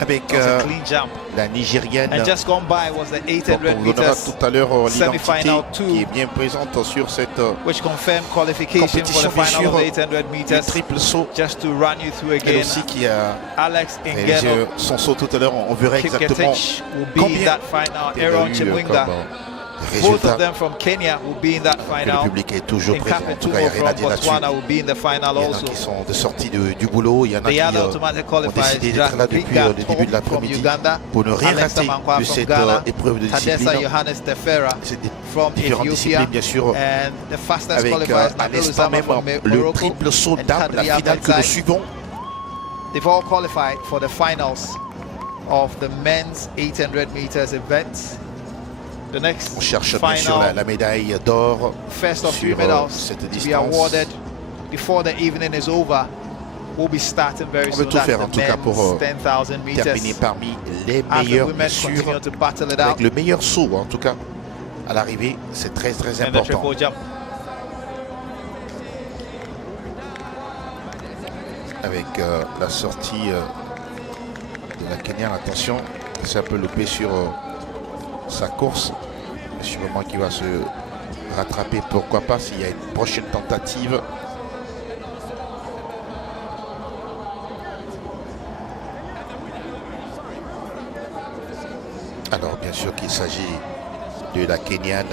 Avec clean jump. la Nigérienne. And just gone by was the 800 on verra meters tout à l'heure l'identité two, qui est bien présente sur cette which confirmed qualification compétition, for the final of sûr, 800 meters. Triple saut. Just to run you through Elle again, aussi qui a Alex réalisé Ingeno, son saut tout à l'heure. On verra exactement will be in that final. Aaron Chimwinga, both of them from Kenya will be in that final. Le public est toujours présent. En tout cas, il n'y a rien à dire là-dessus. Will be in the final il y en a also. qui sont de sortie du boulot. Il y en a qui ont décidé d'être là depuis le début de l'après-midi pour ne rien rater de cette épreuve de discipline. C'est différentes disciplines, bien sûr, avec à l'instant même le triple saut d'âme, la finale que nous suivons. They've all qualified for the finals of the men's 800 meters event. The next on cherche bien sûr la médaille d'or first of sur cette to be awarded before the evening is over. We'll be starting very soon. On veut tout faire en tout cas pour 10,000 meters. terminer parmi les meilleurs, bien sûr, avec le meilleur saut en tout cas à l'arrivée. C'est très important. Avec la sortie de la Kenyane, attention, c'est un peu loupé sur sa course. Sûrement qu'il va se rattraper, pourquoi pas s'il y a une prochaine tentative. Alors bien sûr qu'il s'agit de la Kenyane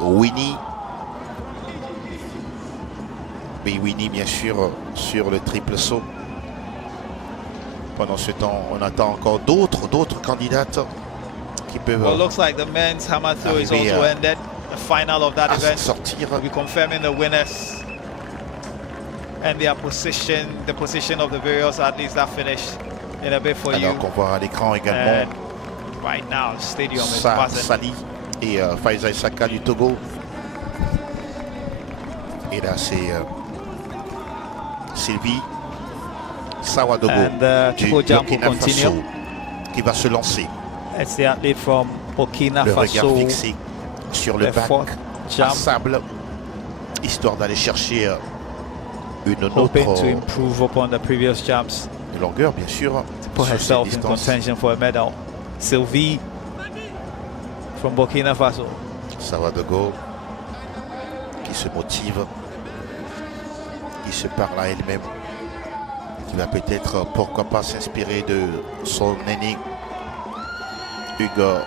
Winnie. Winnie bien sûr sur le triple saut. Pendant ce temps, on attend encore d'autres candidates qui peuvent looks like the men's hammer throw is also ended. The final of that event. Sortir. We'll be confirming the winners and their position, the position of the various athletes that finished in a bit for you. Alors qu'on voit à l'écran également right now, the stadium is buzzing. Sali et Faiza Isaka du Togo. Et là, c'est Sylvie Sawadogo du Burkina Faso qui va se lancer. It's the athlete from Burkina le Faso. Regard fixé sur le bac à sable, histoire d'aller chercher une autre longueur, bien sûr. Put herself in contention for a medal. Sylvie from Burkina Faso. Sawadogo qui se motive, qui se parle à elle-même, qui va peut-être, pourquoi pas, s'inspirer de son aîné Hugo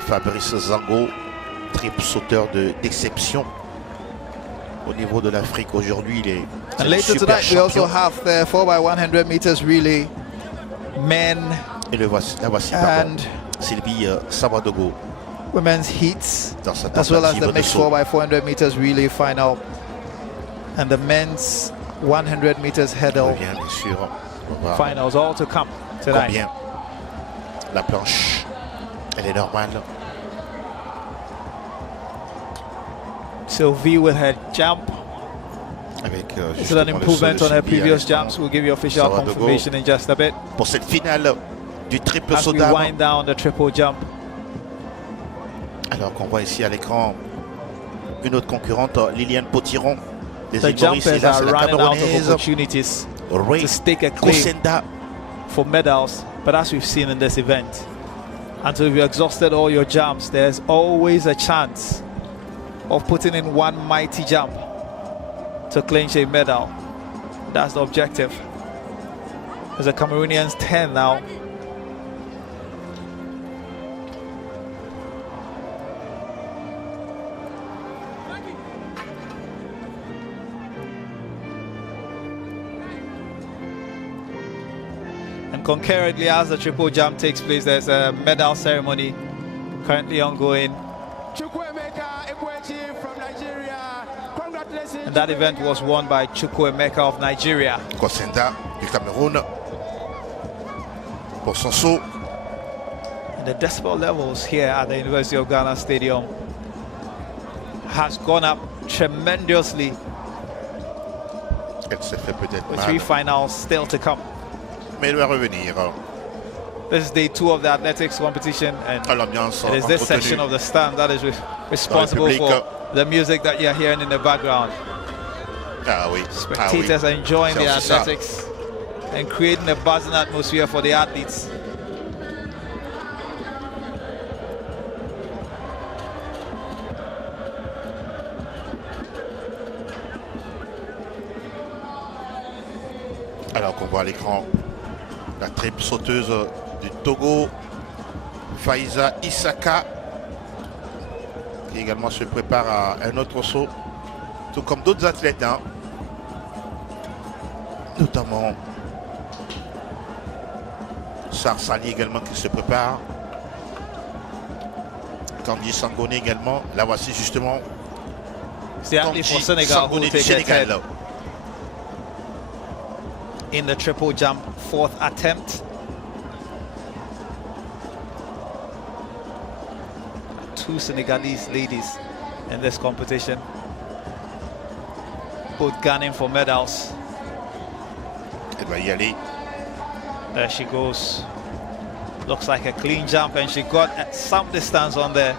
Fabrice Zango, triple sauteur d'exception au niveau de l'Afrique aujourd'hui. Il est and later tonight we also have the 4x100 meters relay men. Et la voici pardon, Sylvie Sawadogo. Women's heats, dans sa as well as the mixed saut. 4x400 meters relay final and the men's 100 meters hurdle bien sûr, finals all to come tonight. Combien la planche, elle est normale. Sylvie with her jump. Avec it's an improvement on her previous jumps. We'll give you official confirmation in just a bit. Pour cette finale du triple as saut we d'âme. wind down the triple jump. Alors qu'on voit ici à l'écran une autre concurrente, Liliane Potiron. The jumpers are running out of opportunities to stake a claim for medals, but as we've seen in this event, until you've exhausted all your jumps, there's always a chance of putting in one mighty jump to clinch a medal. That's the objective. There's a Cameroonian's 10 now. And concurrently, as the triple jump takes place, there's a medal ceremony currently ongoing. And that event was won by Chukwuemeka of Nigeria. Kosenda du Cameroun. pour son saut. And the decibel levels here at the University of Ghana Stadium has gone up tremendously. Elle s'est fait peut-être With mal. 3 finals still to come. Mais elle va revenir. This is day 2 of the athletics competition, and it is this section of the stand that is responsible for the music that you're hearing in the background. Ah oui. Spectators are enjoying the athletics and creating a buzzing atmosphere for the athletes. Alors qu'on voit à l'écran la triple sauteuse du Togo, Faiza Isaka, qui également se prépare à un autre saut, tout comme d'autres athlètes, hein, notamment Sarsali également qui se prépare, Tanguy Sangone également. Là voici justement Tanguy Sangone du Sénégal. In the triple jump, 4th attempt. 2 Senegalese ladies in this competition, both gunning for medals. Elle va y aller. There she goes. Looks like a clean jump, and she got some distance on there.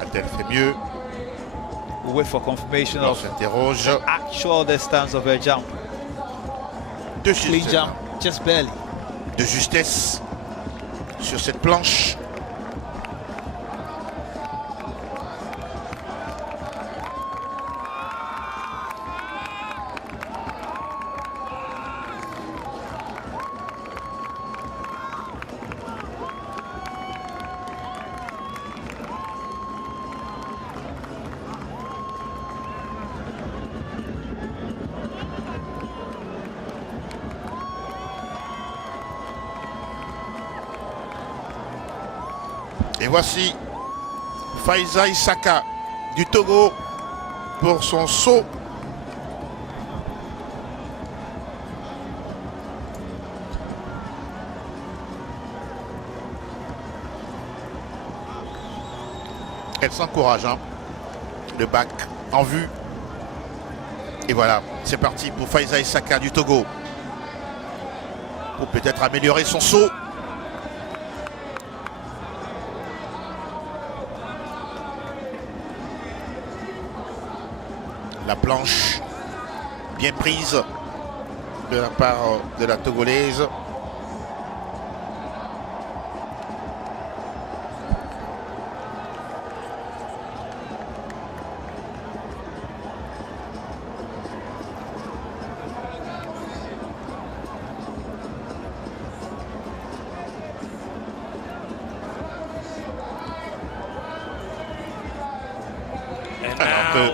A-t-elle fait mieux? We'll wait for confirmation On of s'interroge. the actual distance of her jump. De Clean justesse, jump, just barely. de justesse sur cette planche. Et voici Faiza Isaka du Togo pour son saut. Elle s'encourage, hein. Le bac en vue. Et voilà, c'est parti pour Faiza Isaka du Togo. Pour peut-être améliorer son saut. La planche bien prise de la part de la Togolaise.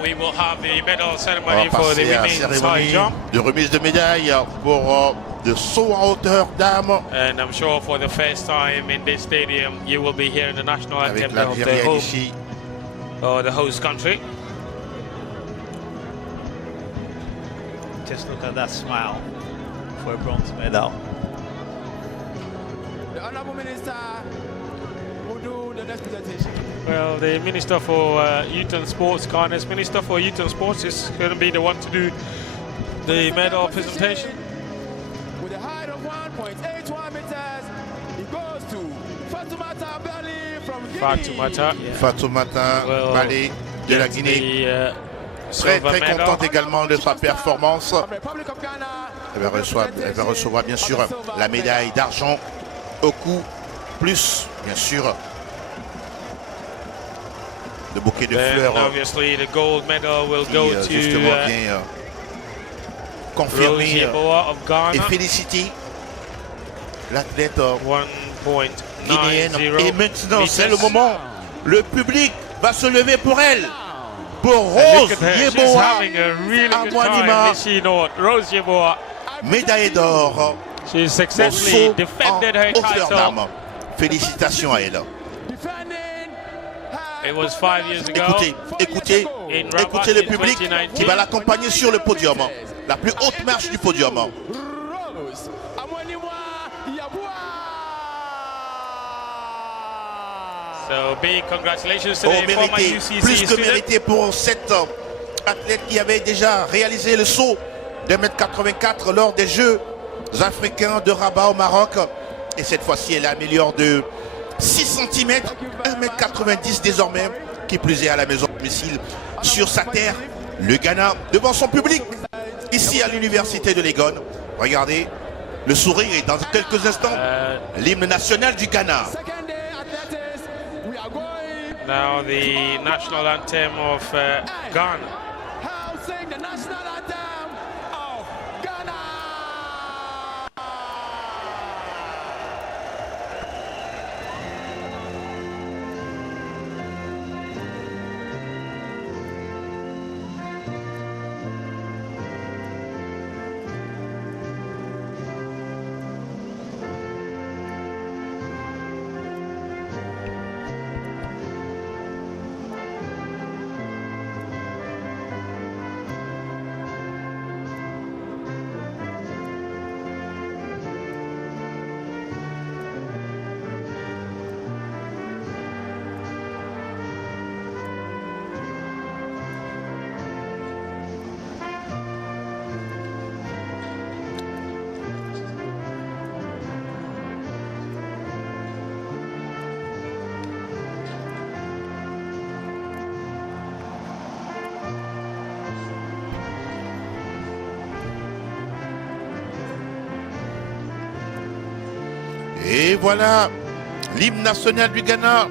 We will have the medal ceremony for the women's high jump. De remise de médaille pour le saut en hauteur dames. And I'm sure for the first time in this stadium, you will be hearing the national anthem of the home or the host country. Just look at that smile for a bronze medal. The Honourable Minister will do the next presentation. Well, the Minister for Youth and Sports, Ghana's Minister for Youth and Sports, is going to be the one to do the medal presentation. With a height of 1.81 meters, it goes to Fatoumata Bali from Guinea. Fatoumata Bali de la Guinée. Très contente également de sa performance. Elle va recevoir bien sûr la médaille d'argent au cou, plus bien sûr le bouquet de fleurs obviously the gold medal will go to justement vient confirmer of Ghana. Et féliciter l'athlète guinéenne. Et maintenant c'est le moment, le public va se lever pour elle, pour Rose Yeboah Amwanima, médaille d'or. She successfully defended her title. Félicitations à elle. It was 5 years ago. Écoutez le public qui va l'accompagner sur le podium, la plus haute marche du podium. So big congratulations to the former UCC plus que student. mérité pour cet athlète qui avait déjà réalisé le saut de 1m84 lors des Jeux africains de Rabat au Maroc. Et cette fois-ci, elle améliore de 6 cm, 1m90 désormais, qui plus est à la maison domicile sur sa terre, le Ghana, devant son public, ici à l'université de Legon. Regardez, le sourire est dans quelques instants, l'hymne national du Ghana. Now the national anthem of Ghana. Et voilà l'hymne national du Ghana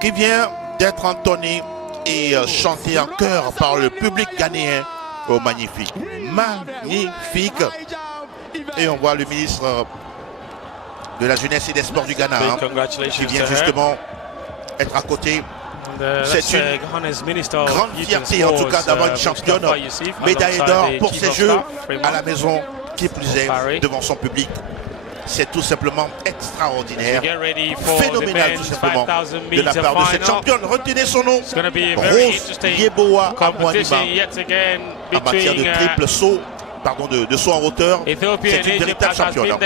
qui vient d'être entonné et chanté en chœur par le public ghanéen. Oh, magnifique, magnifique. Et on voit le ministre de la Jeunesse et des Sports du Ghana qui vient justement être à côté. C'est une grande fierté en tout cas d'avoir une championne médaille d'or pour ces Jeux à la maison, qui plus est devant son public. C'est tout simplement extraordinaire, phénoménal tout simplement de la part de cette championne. Retenez son nom, Rose Yeboah Amwanima, en matière de triple saut, de saut en hauteur. C'est une véritable championne.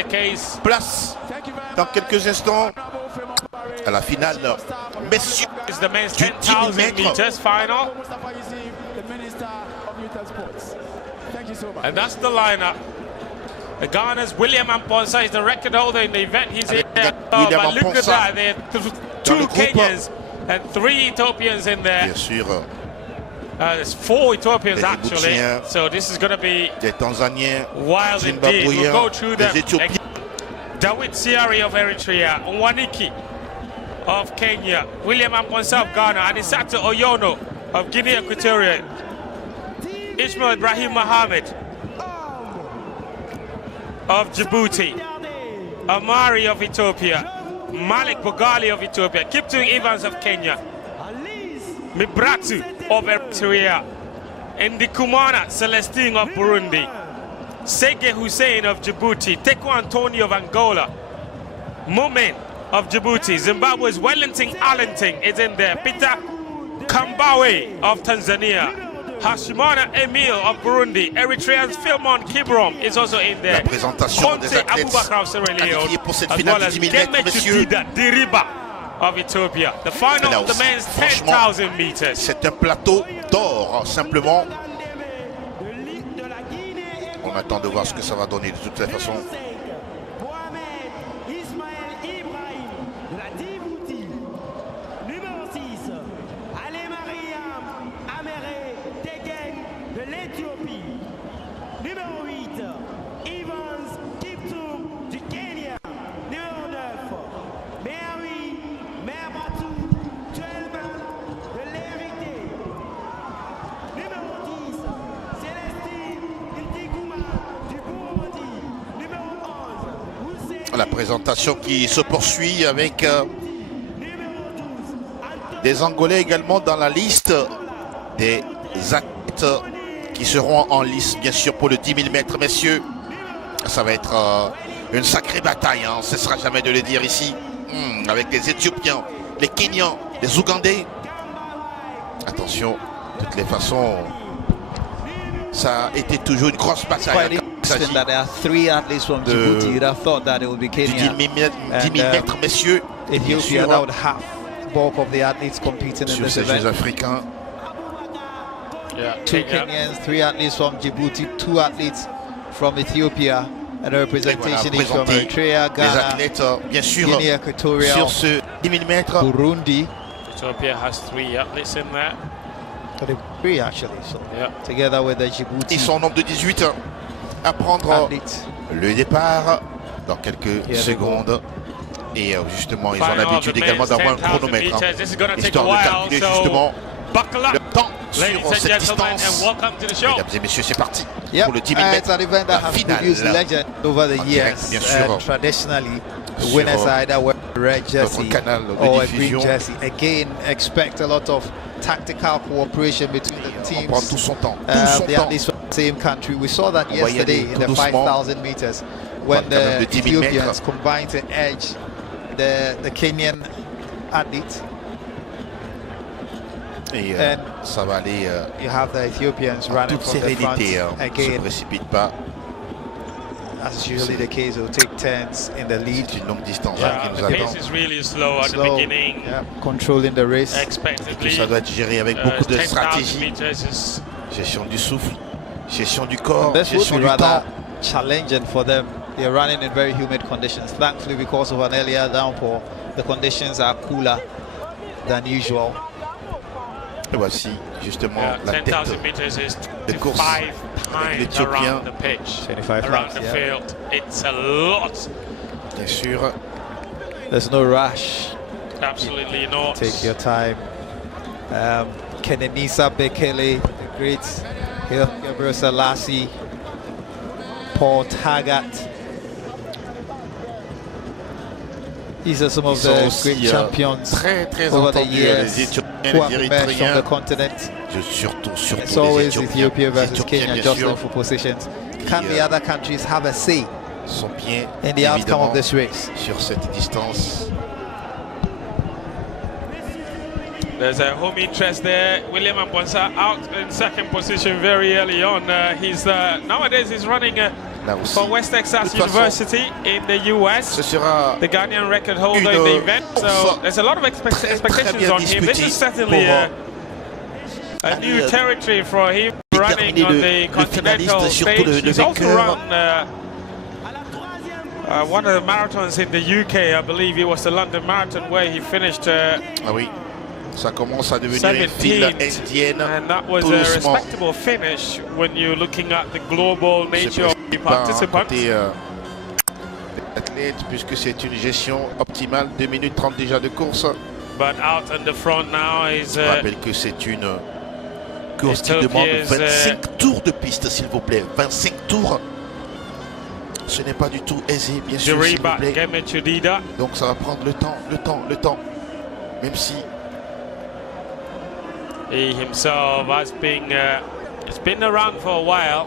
Place dans quelques instants à la finale, messieurs, du 10 000 mètres. And that's the lineup. Ghana's William Amponsa is the record holder in the event. He's in there. But look at that. There are two Kenyans and 3 Ethiopians in there. Bien sûr. There's 4 Ethiopians actually. So this is going to be des Tanzaniens, wild indeed. We'll go through them. Dawit Siari of Eritrea, Nwaniki of Kenya, William Amponsa of Ghana, and Isato Oyono of Guinea Equatorial, Ismail Ibrahim Mohammed of Djibouti, Amari of Ethiopia, Malik Bogali of Ethiopia, Kiptung Evans of Kenya, Mibratu of Eritrea, Ndikumana Celestine of Burundi, Sege Hussein of Djibouti, Teko Antonio of Angola, Momen of Djibouti, Zimbabwe's Wellington Allenting is in there, Peter Kambawe of Tanzania, Hashimana Emil of Burundi, Eritrea's Philmon Kibrom is also in there. La présentation des athlètes qualifiés pour cette finale du 10 000 mètres, messieurs. Diriba of Ethiopia. The final of the men's 10,000 meters. C'est un plateau d'or, simplement. On attend de voir ce que ça va donner de toutes les façons. La présentation qui se poursuit avec des Angolais également dans la liste des actes qui seront en lice bien sûr pour le 10 000 mètres, messieurs. Ça va être une sacrée bataille, hein. Ce ne sera jamais de le dire ici, avec les Éthiopiens, les Kenyans, les Ougandais. Attention, de toutes les façons, ça a été toujours une grosse bataille. That there are 3 athletes from Djibouti. You'd have thought that it would be Kenya. 10 000 mètres, messieurs. Ethiopia, that would have bulk of the athletes competing in this Jeux event. africains. Yeah, 2 Kenyans, 3 athletes from Djibouti, 2 athletes from Ethiopia, and a representation is from Eritrea, Les Ghana, athlètes, bien sûr, Guinea Equatorial, sur ce 10 000 mètres. Burundi. Ethiopia has 3 athletes in there. 3 actually, so Yeah. together with the Djibouti Ils sont au nombre de 18 à prendre athletes. le départ dans quelques secondes. Et justement, ils ont l'habitude également d'avoir un chronomètre, histoire de calculer justement le temps sur cette distance. Mesdames et messieurs, c'est parti pour le 10 000 mètres. It's an event that has produced legend over the years. Bien sûr. Traditionally, the winners either wear a red jersey canal de or a diffusion. green jersey. Again, expect a lot of tactical cooperation between the teams. On prend tout son temps. The athletes from the same country. We saw that yesterday in the 5,000 meters when the Ethiopians combined to edge the Kenyan athletes. Et ça va aller you have the Ethiopians en running toute from the front sérénité. Ne se again. précipite pas. As is usually the case, they'll take turns in the lead. C'est une longue distance qui Yeah, nous the attend. pace is really slow at the beginning. Yeah, controlling the race. Expectedly, Ça doit être géré avec beaucoup de 10,000 stratégie. meters is Gestion du souffle, gestion du corps, This would gestion be du rather temps. challenging for them. They're running in very humid conditions. Thankfully, because of an earlier downpour, the conditions are cooler than usual. Et voici justement la tête 10,000 meters is de course 25 times l'Éthiopien. around the pitch, 25 around laps, the yeah. field. It's a lot. Bien sûr. There's no rush. Absolutely not. Take your time. Kenenisa Bekele, the great Gabriel Selassie, Paul Taggart. These are some of Ils sont the aussi, great champions très over the entendus, years les Éthiopiens, who have les emerged from Érythréens. the continent. Surtout It's les always Éthiopiens. Ethiopia Les versus Éthiopiens, Kenya bien jostling sûr, for positions. Can the other countries have a say sont bien in the outcome évidemment of this race? sur cette distance. There's a home interest there. William Ambonsa out in second position very early on. Nowadays he's running Là aussi, for West Texas de toute façon, University in the US. ce sera The Ghanaian record holder in the event. So there's a lot of expectations on him. This is certainly a new territory for him running on the continental stage. He's also run one of the marathons in the UK. I believe it was the London Marathon where he finished Ah oui, ça commence à devenir une file 17th, indienne. and that was Tout a doucement. respectable finish when you're looking at the global nature of the Pas un participants. côté athlète, puisque c'est une gestion optimale. 2 minutes 30 déjà de course. But out on the front now is Je rappelle que c'est une course qui demande 25 tours de piste, s'il vous plaît. 25 tours. Ce n'est pas du tout aisé, bien sûr, s'il vous Juriba plaît. Gemechudida. Donc ça va prendre le temps. Même si He himself has been it's been around for a while.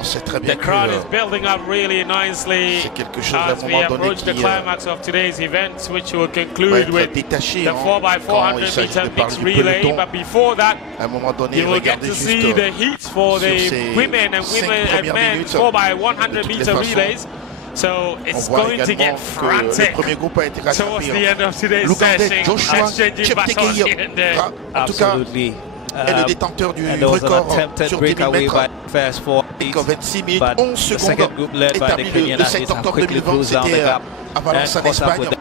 on sait très bien The que crowd is building up really nicely c'est quelque chose à as un we moment donné approach the qui climax of today's event, which will va conclude être with détaché the 4x400 quand il s'agit meter de parler mixed du relay. peloton. But before that, À un moment donné, you will get regardez to juste see the heat for sur the ces women and 5 men premières minutes. 4x100 De toutes les meter façons, relays. So on it's voit going to également get que le frantic premier groupe a été towards rattrapé. the end of today's L'Ougandais session. Joshua Exchanging batons Cheptegei, here and there. en tout cas, Absolutely. est le détenteur du And there was an record attempted sur 10 000 breakaway by mètres. first 4 Avec 26 minutes, but 11 the secondes. second group led by the Établi Kenyan le athletes 7 have octobre quickly 2020, closed down the c'était gap à Valence, and en caught up Espagne. with them.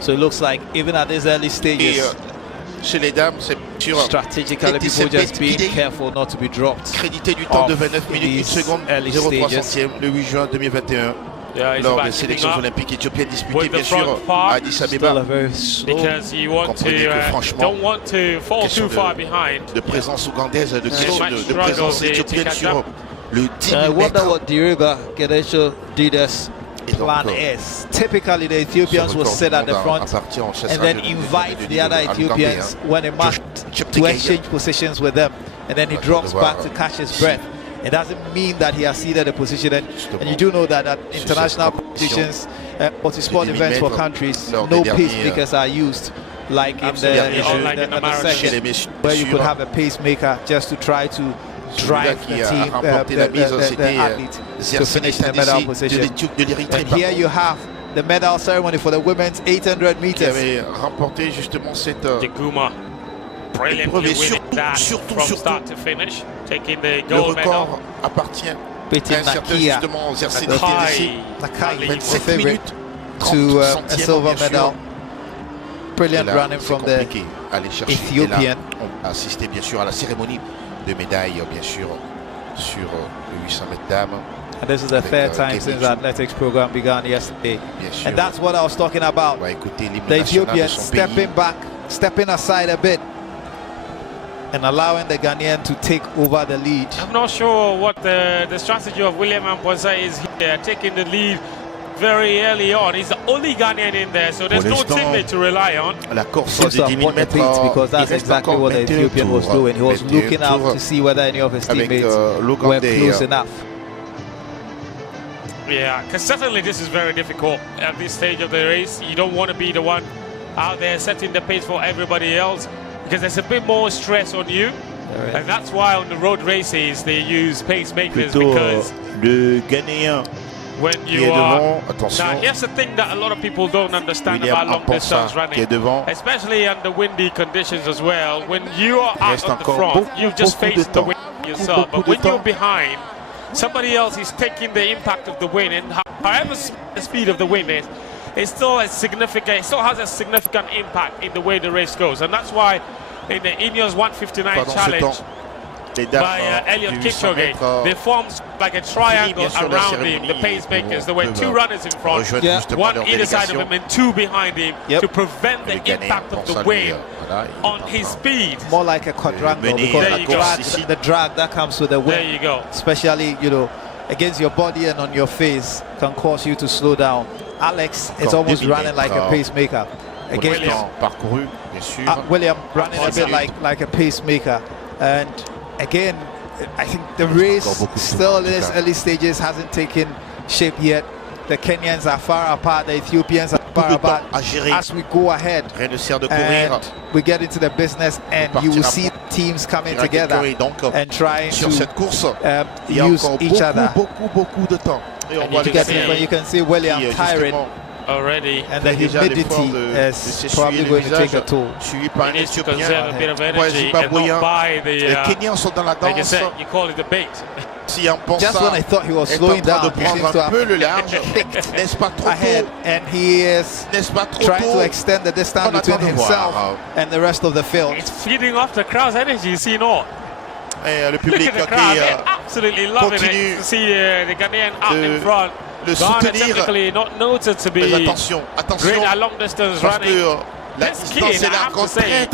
So it looks like even at these early Et stages, chez les dames, c'est sûr strategically people just being careful not to be dropped. crédité du temps de 29 minutes, 1 these seconde, early 0,3 stages. centième, le 8 juin 2021. Yeah, he's Lors about des to sélections pick up olympiques éthiopiennes disputées with the bien sûr front part. à Addis Still a Abeba. very slow. because you want Comprenez to que franchement, don't want to fall question too far behind. de présence ougandaise, de, much de struggle présence to éthiopienne catch sur up. le 10 I 000 wonder mètres. what Diriba Ganesha Dida's Et donc, plan is. Typically, the Ethiopians will sit at the front and then invite the other Ethiopians when they march to exchange positions with them, and then he drops back to catch his breath. It doesn't mean that he has ceded a position, and you do know that at international competitions, multi-sport events for countries, no pacemakers are used, like in the second, where you could have a pacemaker just to try to drive the team, the athlete to finish in the medal position. And here you have the medal ceremony for the women's 800 qui meters. avait remporté justement cette Jaguma brilliantly winning that from start to finish, taking the le gold medal. record appartient Beating à un certain Nakia. justement Zersi Nakai, 27 favorite minutes, 30 to a centièmes, silver bien sûr. medal. Brilliant Là, running c'est from the compliqué à aller chercher. Ethiopian. Et là, on a assisté bien sûr à la cérémonie de médailles, bien sûr, sur le 800 mètres dames. And this is the third time since the athletics program began yesterday. And that's what I was talking about. The Ethiopians stepping back, stepping aside a bit, and allowing the Ghanaian to take over the lead. I'm not sure what the strategy of William Amponsa is here, taking the lead very early on. He's the only Ghanaian in there, so there's no teammate to rely on. La course Seems des to 10 have 000 won the mètres, beats because that's il reste exactly encore what the 21 Ethiopian was tours, doing. He was 21 looking out tours to see whether any of his avec, teammates were l'Ougandais, close enough. Yeah, because certainly this is very difficult at this stage of the race. You don't want to be the one out there setting the pace for everybody else, because there's a bit more stress on you. And that's why on the road races they use pacemakers, because le Ghanéen when you are now, here's the thing that a lot of people don't understand about long distance running, especially under windy conditions as well. When you are out on the front, you just face the wind yourself, but when you're behind, somebody else is taking the impact of the wind, and however the speed of the wind is, it still has a significant impact in the way the race goes. And that's why in the Ineos 159 challenge by Elliot Kipchoge, they formed like a triangle around him, the pacemakers. There were two runners in front, one either side of him and two behind him, to prevent the impact of the wind on his speed. More like a quadrangle, because the drag that comes with the wind, there you go, especially, you know, against your body and on your face, can cause you to slow down. Alex is almost running like a pacemaker. Against William running a bit like a pacemaker. And again, I think the race still in its early stages hasn't taken shape yet. The Kenyans are far apart, the Ethiopians are far apart. As we go ahead and we get into the business, and you will see teams coming together and trying to use each other. And you can see William tiring already, and the humidity is probably going to take a toll. He needs to conserve a bit of energy and not buy the, like you said, you call it the bait. Just when I thought he was slowing down, he seems to have picked ahead, and he is trying to extend the distance between himself and the rest of the field. It's feeding off the crowd's energy, you see, not. Look at the crowd, they're absolutely loving it to see the Ghanaian up in front. Ghana technically not noted to be great at long distance running. This kid, I have to say,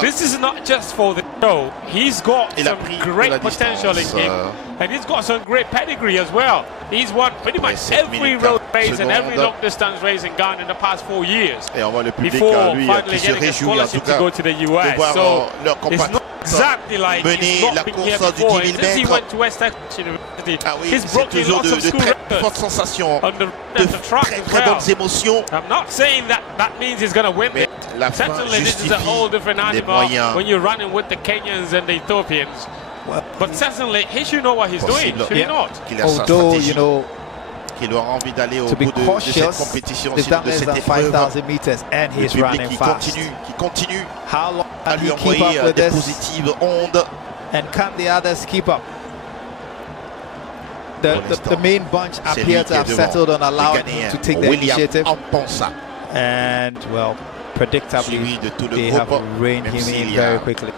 this is not just for the show. He's got some great potential in him, and he's got some great pedigree as well. He's won pretty much every road race and every long distance race in Ghana in the past 4 years before finally getting a scholarship to go to the US. So it's not exactly like he's not been here before. Since he went to West Texas University, he's broken lots of school records on the track as well. I'm not saying that means he's going to win it. Certainly this is a whole different animal when you're running with the Kenyans and the Ethiopians. But certainly he should know what he's doing, should he not? Although, you know, to be cautious, they've done less than 5,000 meters and he's running fast. How long can he keep up with this? And can the others keep up? The main bunch appear to have settled on allowing him to take the initiative. And, well, predictably, they have reined him in very quickly.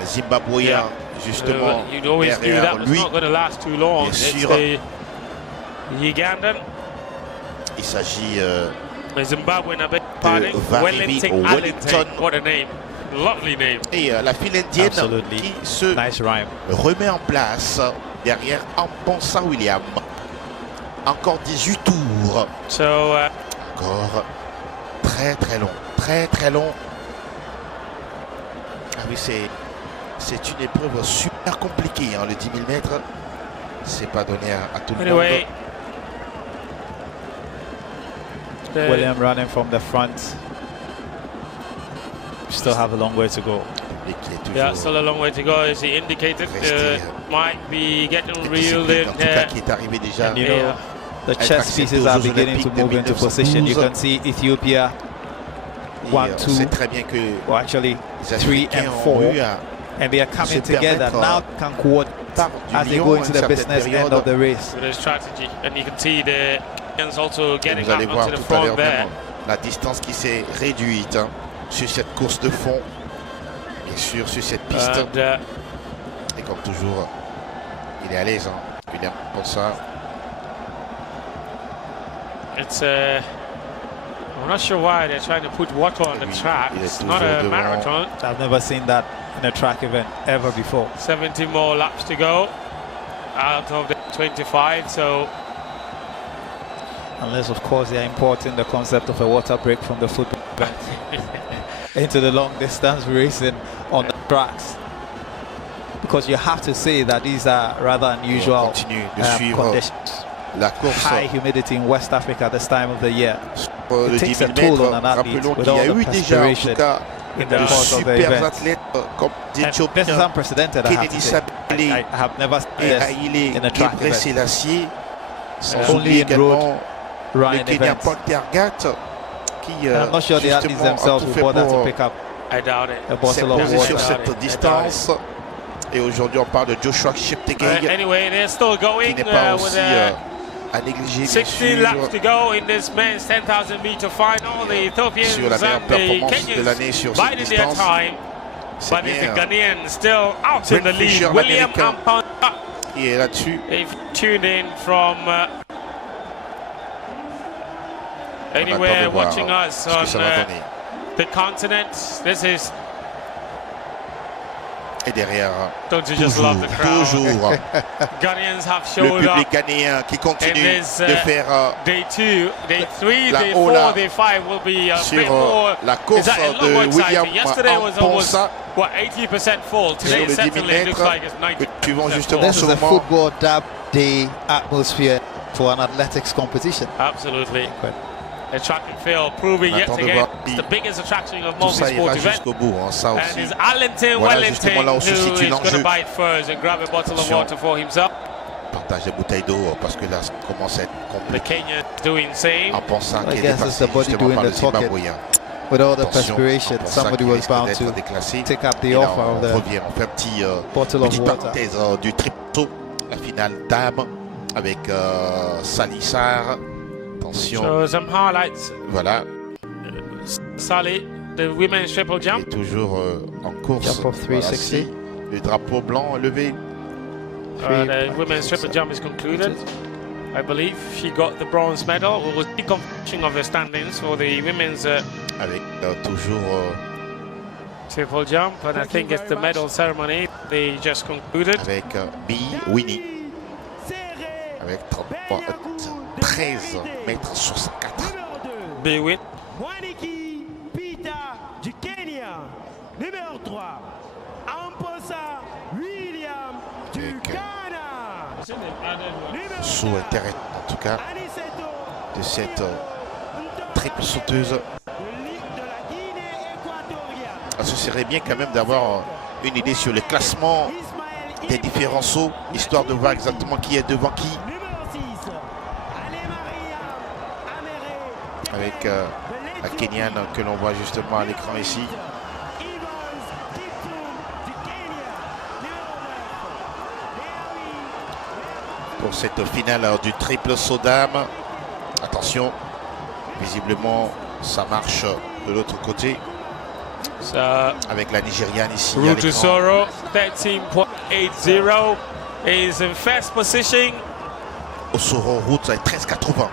Zimbabwean, justement, you'd always knew that was not going to last too long. It's the Ugandan. Il s'agit Zimbabwean, Wellington. What a name. Lovely name. Et la file indienne qui se remet en place derrière Amponsa William. Encore 18 tours. So, encore très long. Très long. Ah oui, c'est une épreuve super compliquée, hein, le 10 000 mètres. C'est pas donné à tout le monde. William running from the front. Still have a long way to go. Yeah, still a long way to go, as he indicated. Might be getting reeled in there. And, you know, The chess pieces are beginning to move into position. You can see Ethiopia 1, 2, très bien que or actually 3 and 4, and they are coming together now. Can coordinate as they go into the business end of the race. With a strategy, and you can see the Kenyans also getting up onto the front there. La distance qui s'est réduite sur cette course de fond, bien sûr sur cette piste. Et comme toujours, il est à l'aise, William, pour ça. It's I'm not sure why they're trying to put water on the track. It's not a marathon. I've never seen that in a track event ever before. 70 more laps to go out of the 25, so unless of course they are importing the concept of a water break from the football event into the long distance racing on the tracks, because you have to say that these are rather unusual conditions. La course. High humidity in West Africa this time of the year. It takes a toll on an athlete with all the perspiration in the course of the event. This is unprecedented, I have to say. I have never seen this in a track event. Only in road running events. I'm not sure the athletes themselves will bother to pick up I doubt it. a bottle of water. Sur cette distance. Et aujourd'hui, on parle de Joshua Cheptegei. Anyway, they're still going qui n'est pas with aussi à négliger, 16 laps to go in this men's 10,000 meter final. The Ethiopians sur la meilleure and the performance de l'année sur cette biding their distance. time, but it's the Ghanaians still out in the lead. William Ampanda, qui est là-dessus. they've tuned in from anywhere watching us on the continent. This is. Et derrière, Don't you just love the crowd? Toujours Ghanaians have le showed public up ghanéen qui continue this, de faire day 2, day 3, la day ola 4, day 5 will be a sur bit more. la course de William Yesterday was almost Ampanda. 80% full. Today Sur le 10 certainly looks like it's 90% full. This is a football dab day atmosphere for an athletics competition. Absolutely. A track and field proving yet again it's the biggest attraction of multi-sport event. And it's Arlington Wellington who is going to bite first and grab a bottle of water for himself. Partage des bouteilles d'eau parce que là ça commence à être The compliqué. Kenyan doing same. En pensant qu'il est guess it's dépassé the body justement doing par le the talking. Zimbabwéen. With all the Attention, perspiration, en pensant somebody qu'il was risque bound d'être to déclassé. take up the Et là, offer of on the revient, on fait bottle of petite water. parenthèse du triple saut, la finale dame avec Salissar. Attention. So some highlights. Voilà. Sally, the women's triple Et jump. toujours en course. Jump of 360. Voilà, le drapeau blanc levé. The women's triple jump is concluded. I believe she got the bronze medal. We will see confirmation of the standings for the women's Avec toujours triple jump, and I think it's the medal ceremony they just concluded. avec Winnie. Avec 13 mètres 64. Win. Mwaniki Peter du Kenya. Numéro 3. Amposa William du Ghana. Sous intérêt en tout cas de cette triple sauteuse. Ce serait bien quand même d'avoir une idée sur le classement des différents sauts, histoire de voir exactement qui est devant qui. Avec la Kenyane que l'on voit justement à l'écran ici. Pour cette finale du triple saut d'âme. Attention, visiblement ça marche de l'autre côté. Avec la Nigériane ici à l'écran. Soro, 13.80 is in first position. Osoro Route à 13.80.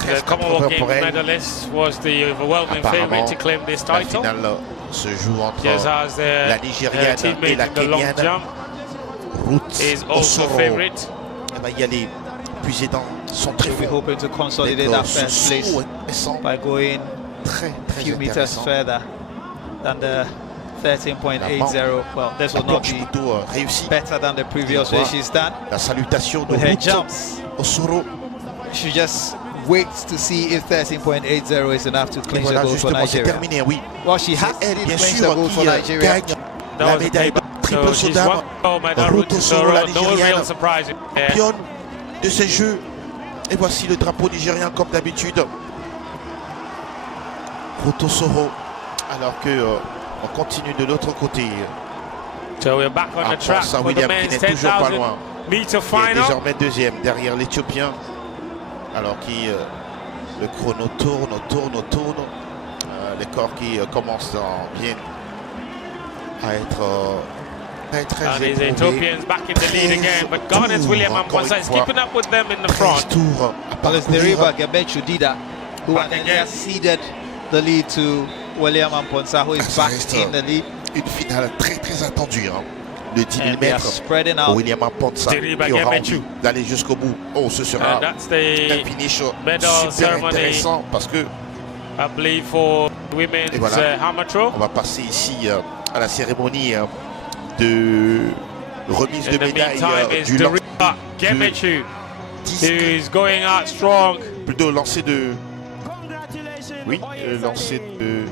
The Commonwealth Games medalist was the overwhelming favorite to claim this La title. finale se joue entre Just as la Nigériane et la teammate in the long Kenyane. jump Route is also Osoro. favorite. Elle va y aller puiser dans son We're trifon. hoping to consolidate that first place by going a few meters further than the 13.80. Well, this will not be better than the previous way she's done. La salutation de With her Route jumps, Osoro. she just waits to see if 13.80 is enough to clinch the Voilà, goal for justement, c'est Nigeria. terminé, oui. Well, she has Elle, indeed bien clinched sûr, the goal for qui Nigeria. gagne la médaille de triple So saut she's d'âme. won gold medal. Route Osoro, la No real Nigériane, surprise there. championne de ces Jeux Et voici le drapeau nigérien comme d'habitude. Rotosoro. Alors que on continue de l'autre côté. So we're back on the track for the men's 10,000 meter final. Et désormais deuxième derrière l'Éthiopien. Alors qui le chrono tourne. Les corps qui commencent bien à être très and these Ethiopians back in the lead again, but Ghana's William Amponsa is keeping up with them in the front. Well, it's Deriba Gabechu Dida who has ceded the lead to William Amponsa, who is back in the lead. Une finale très attendue. Hein. Le 10 000 mètres, William Amponsa qui aura envie d'aller jusqu'au bout. Oh, ce sera un finish super intéressant parce que I believe for women's hammer throw. On va passer ici à la cérémonie de remise de médaille du Gemechu is going out strong. Plutôt lancer de... Oui, lancer de...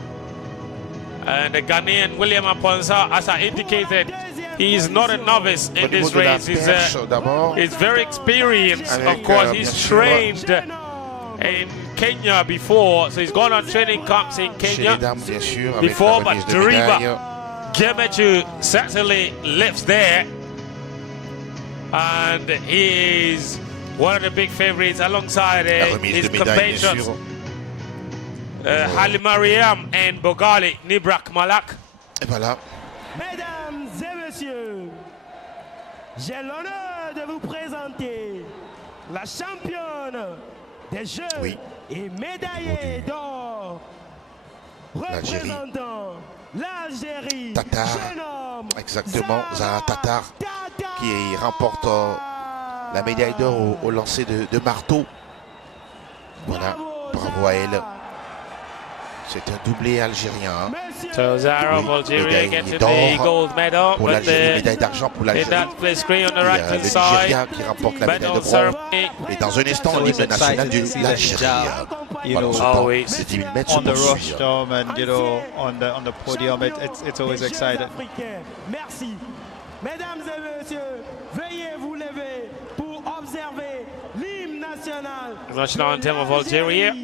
And the Ghanaian William Amponsa, as I indicated, he is not a novice in this race. He's very experienced. Of course, he's trained in Kenya before, so he's gone on training camps in Kenya before, but Deriba Gemechu certainly lives there, and he is one of the big favorites alongside his compatriots Halimariam and Bogali Nibrak Malak. Et voilà. Mesdames et messieurs, j'ai l'honneur de vous présenter la championne des Jeux et médaillée d'or représentant l'Algérie. Tatar, exactement, Zara Tatar, qui remporte la médaille d'or au lancer de marteau. Voilà, bravo à elle. C'est un doublé algérien. Hein. So Zara of Algeria getting the gold medal, pour l'Algérie, médaille d'argent pour l'Algérie. Le Nigeria qui remporte la médaille de bronze. Et dans un instant, l'hymne national de l'Algérie. Always. C'est 10 000 mètres on the rostrum and on the podium, it's always exciting. Merci. Mesdames et messieurs, veuillez vous lever pour observer l'hymne national. National anthem of Algeria.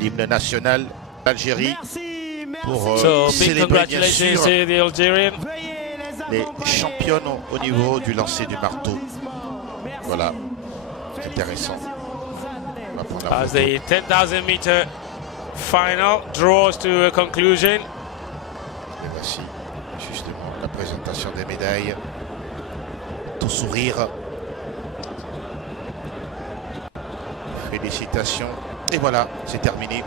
L'hymne national d'Algérie pour big célébrer bien congratulations sûr to the Algerian. les championnes au niveau du lancer du marteau. Voilà, intéressant. On va prendre la As photo. the 10,000 meter final draws to a conclusion. Et voici justement la présentation des médailles. Tout sourire. Félicitations. Et voilà, c'est terminé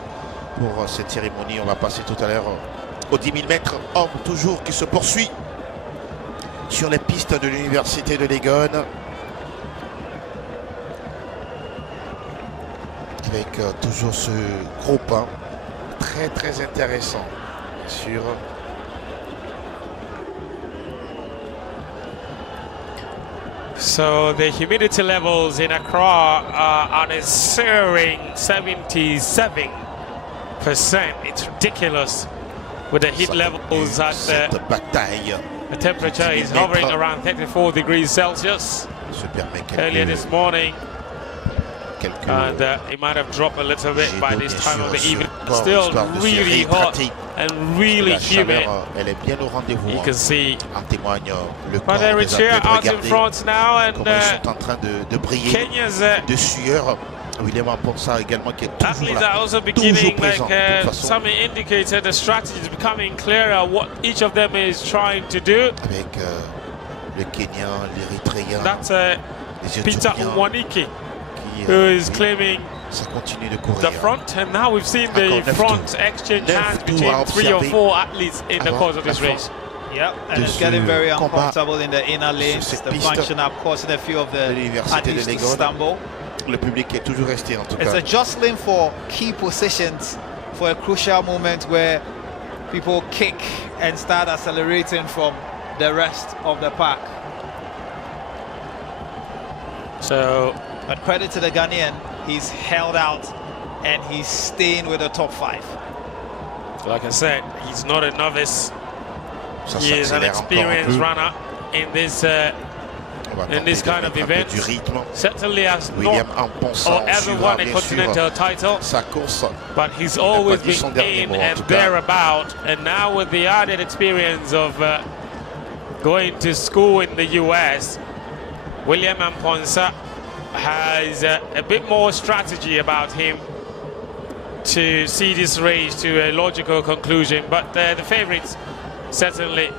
pour cette cérémonie. On va passer tout à l'heure aux 10 000 mètres hommes, toujours qui se poursuit sur les pistes de l'université de Legon. Avec toujours ce groupe hein, très intéressant, bien sûr. So the humidity levels in Accra are on a searing 77%. It's ridiculous with the heat levels at the temperature is hovering around 34 degrees Celsius. Earlier this morning, and it might have dropped a little bit by this time of the evening. Still really hot and really humid. You can see. But Eritrea out in front now, and Kenya's athletes are also beginning, like Sami indicated, the strategy is becoming clearer what each of them is trying to do. That's Peter Umwanike, who is claiming the front, and now we've seen the front exchange hands between 3 or 4 athletes in the course of this race. Yep, and it's getting very uncomfortable in the inner lanes. The function up causing a few of the athletes to stumble. Le public est toujours resté en tout cas. It's a jostling for key positions for a crucial moment where people kick and start accelerating from the rest of the pack. So, but credit to the Ghanaian, he's held out and he's staying with the top 5. Like I said, he's not a novice. He is an experienced runner in this kind of event. Certainly has not or ever won a continental title, but he's always been in and thereabout. And now with the added experience of going to school in the US, William Amponsa has a bit more strategy about him to see this race to a logical conclusion. But the favorites certainly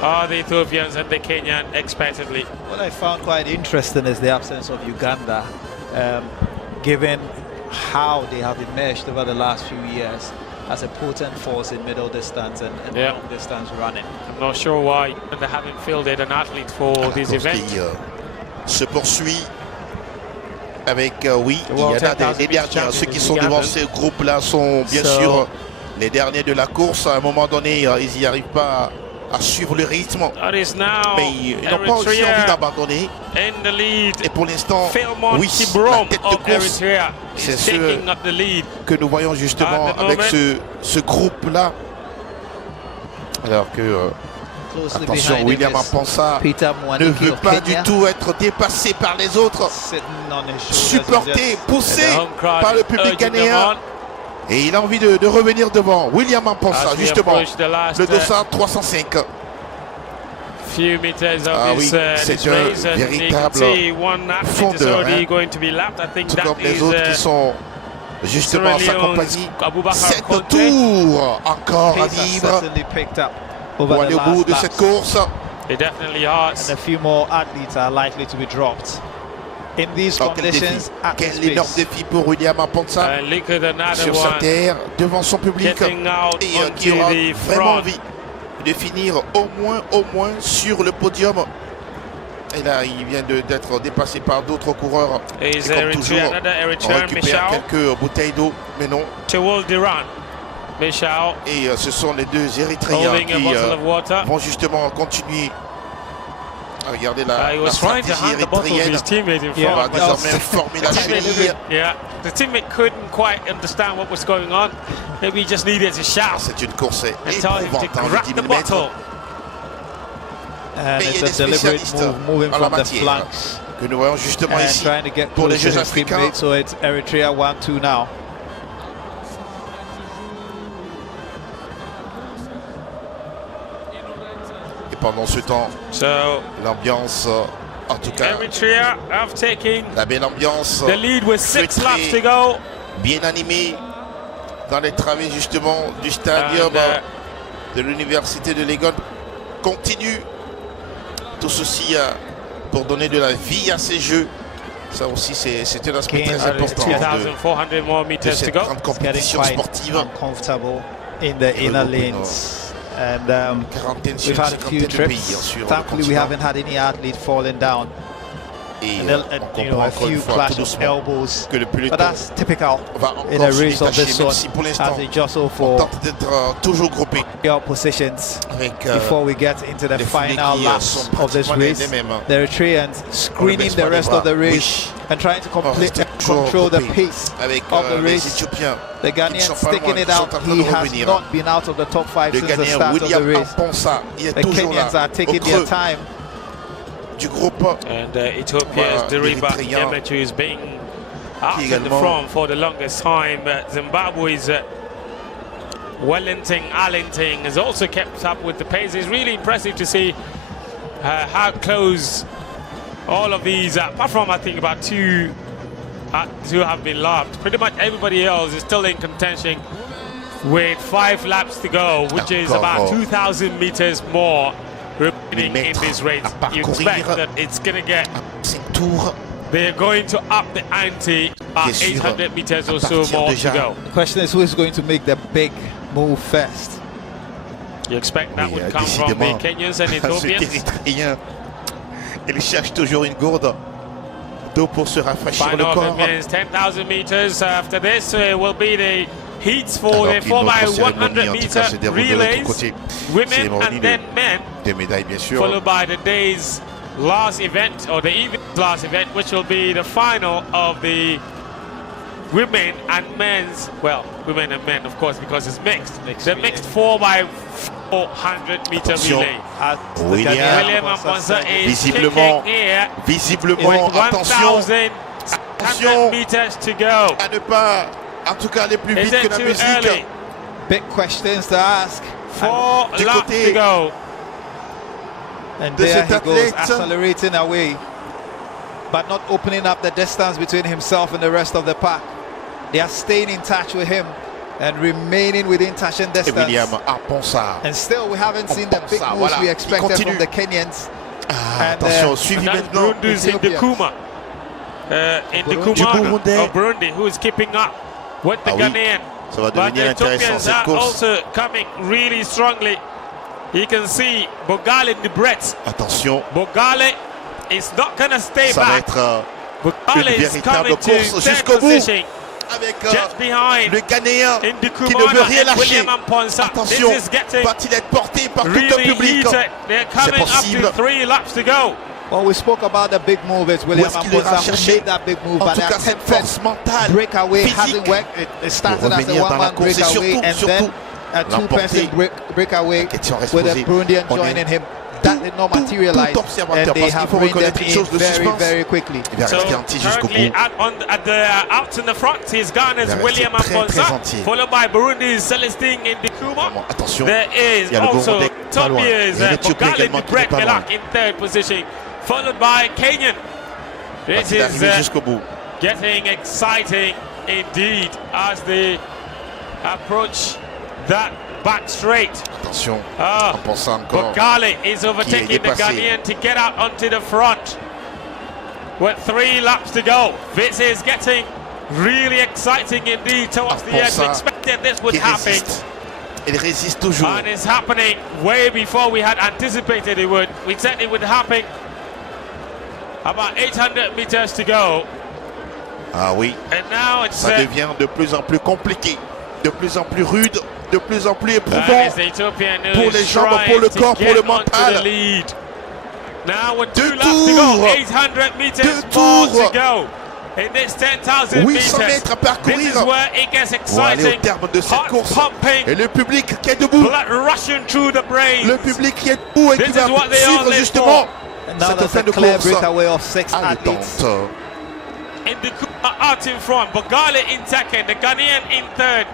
are the Ethiopians and the Kenyan expectedly. What I found quite interesting is the absence of Uganda, given how they have emerged over the last few years as a potent force in middle distance and long distance running. I'm not sure why they haven't fielded an athlete for this event. Se poursuit avec oui, il y en a des derniers. Ceux qui sont devant ce groupe-là sont bien sûr les derniers de la course. À un moment donné, ils n'y arrivent pas à suivre le rythme, mais ils n'ont pas aussi envie d'abandonner. Et pour l'instant, oui, la tête de course, c'est ce que nous voyons justement avec ce groupe-là. Alors que, attention, William Amponsa ne veut pas du tout être dépassé par les autres, supporté, poussé par le public ghanéen. Et il a envie de revenir devant. William Amponsa, justement, le 200-305. Ah oui, c'est un véritable fondeur, tout comme les autres qui sont justement à sa compagnie. 7 tours encore à vivre pour aller au bout de cette course. And a few more athletes are likely to be dropped. In these conditions, quel énorme défi pour William Amponsa sur sa terre, devant son public, et qui aura vraiment envie de finir au moins sur le podium. Et là, il vient d'être dépassé par d'autres coureurs. Et comme toujours, on récupère quelques bouteilles d'eau, mais non. Et ce sont les 2 Érythréens qui vont justement continuer. Regardez la stratégie érythréenne. On va désormais former la chenille. The teammate couldn't quite understand what was going on. Maybe he just needed to shout. C'est une course éprouvante, le 10 000 mètres. And it's a deliberate move, moving from the flanks que nous voyons justement ici trying to get pour les close Jeux to his teammates. So it's Eritrea 1-2 now. Et pendant ce temps, l'ambiance, en tout cas, la belle ambiance, the lead with 6 laps to go. Bien animée dans les travées justement du stadium de l'université de Legon, continue. Tout ceci pour donner de la vie à ces jeux. Ça aussi, c'est un aspect très important de cette grande compétition sportive. In the inner lanes. And we've had a few trips. Thankfully, we haven't had any athlete falling down. A few clash of elbows. But that's typical in a race of this sort, as they jostle for your positions before we get into the final laps of this race. The Eritreans screening the rest of the race and trying to control the pace of the race. The Ghanaian sticking it out. He has not been out of the top 5 since the start of the race. The Kenyans are taking their time. du groupe. And Ethiopia's Deriba Yemetu is being out in the front for the longest time. Zimbabwe's Wellington Allington has also kept up with the pace. It's really impressive to see how close all of these, apart from I think about two have been lapped. Pretty much everybody else is still in contention with 5 laps to go, which is about 2,000 meters more remaining in this race. You expect that it's going to get, they're going to up the ante at 800 meters or so more to go. The question is, who is going to make the big move first? You expect that would come from the Kenyans and Ethiopians? Il cherche toujours une gourde d'eau pour se rafraîchir le corps. 10,000 meters. After this will be the heats for the 4x100 meter relays, women and then men, followed by the day's last event, or the evening's last event, which will be the final of the women and men's, well, women and men, of course, because it's mixed. The mixed 4x400 meter relay. William Amponsa is visiblement, with 1,100 meters to go. À ne pas, en tout cas, aller plus vite que la musique. Big questions to ask. 4 laps to go. And there he goes, accelerating away, but not opening up the distance between himself and the rest of the pack. They are staying in touch with him and remaining within touching distance. And still, we haven't seen the big moves we expected from the Kenyans. Attention, suivi maintenant. Burundi's in Bukom. In Bukom of Burundi, who is keeping up with the Ghanaian. But the Ethiopians are also coming really strongly. You can see Bogale in the breath. Attention. Bogale is not going to stay back. Bogale is coming to third position. Avec le Ghanéen qui ne veut rien lâcher. Attention, va-t-il être porté par tout le public? C'est possible. Well, we spoke about the big move. It's William Amponsa who made that big move, but that force mentale, breakaway hasn't worked. It started as a one-man breakaway and then a two-person breakaway with a Burundian joining him. That did not materialize, and they have reined them in very, very quickly. So currently out in the front is Ghana's William Amponsa, followed by Burundi's Celestine in Ndikuma. There is also Ethiopia's Bogale Dubrek Melak in third position, followed by Kenyan. This is getting exciting indeed as they approach that back straight. Attention, Bogale is overtaking the Ghanaian to get out onto the front with 3 laps to go. This is getting really exciting indeed towards the end. We expected this would happen. Il résiste toujours. And it's happening way before we had anticipated it would. We said it would happen. About 800 meters to go. Ah oui. And now it's ça devient de plus en plus compliqué, de plus en plus rude, de plus en plus éprouvant pour les jambes, pour le corps, pour le mental. Now with 2 laps to go, 800 meters more to go. In this 10,000 800 mètres à parcourir. This is where it gets exciting. Au terme de cette course, et le public qui est debout, le public qui est debout et qui va suivre justement cette fin de course. Breakaway of 6 athletes. In the out in front, Bogale in second, the Ghanaian in third.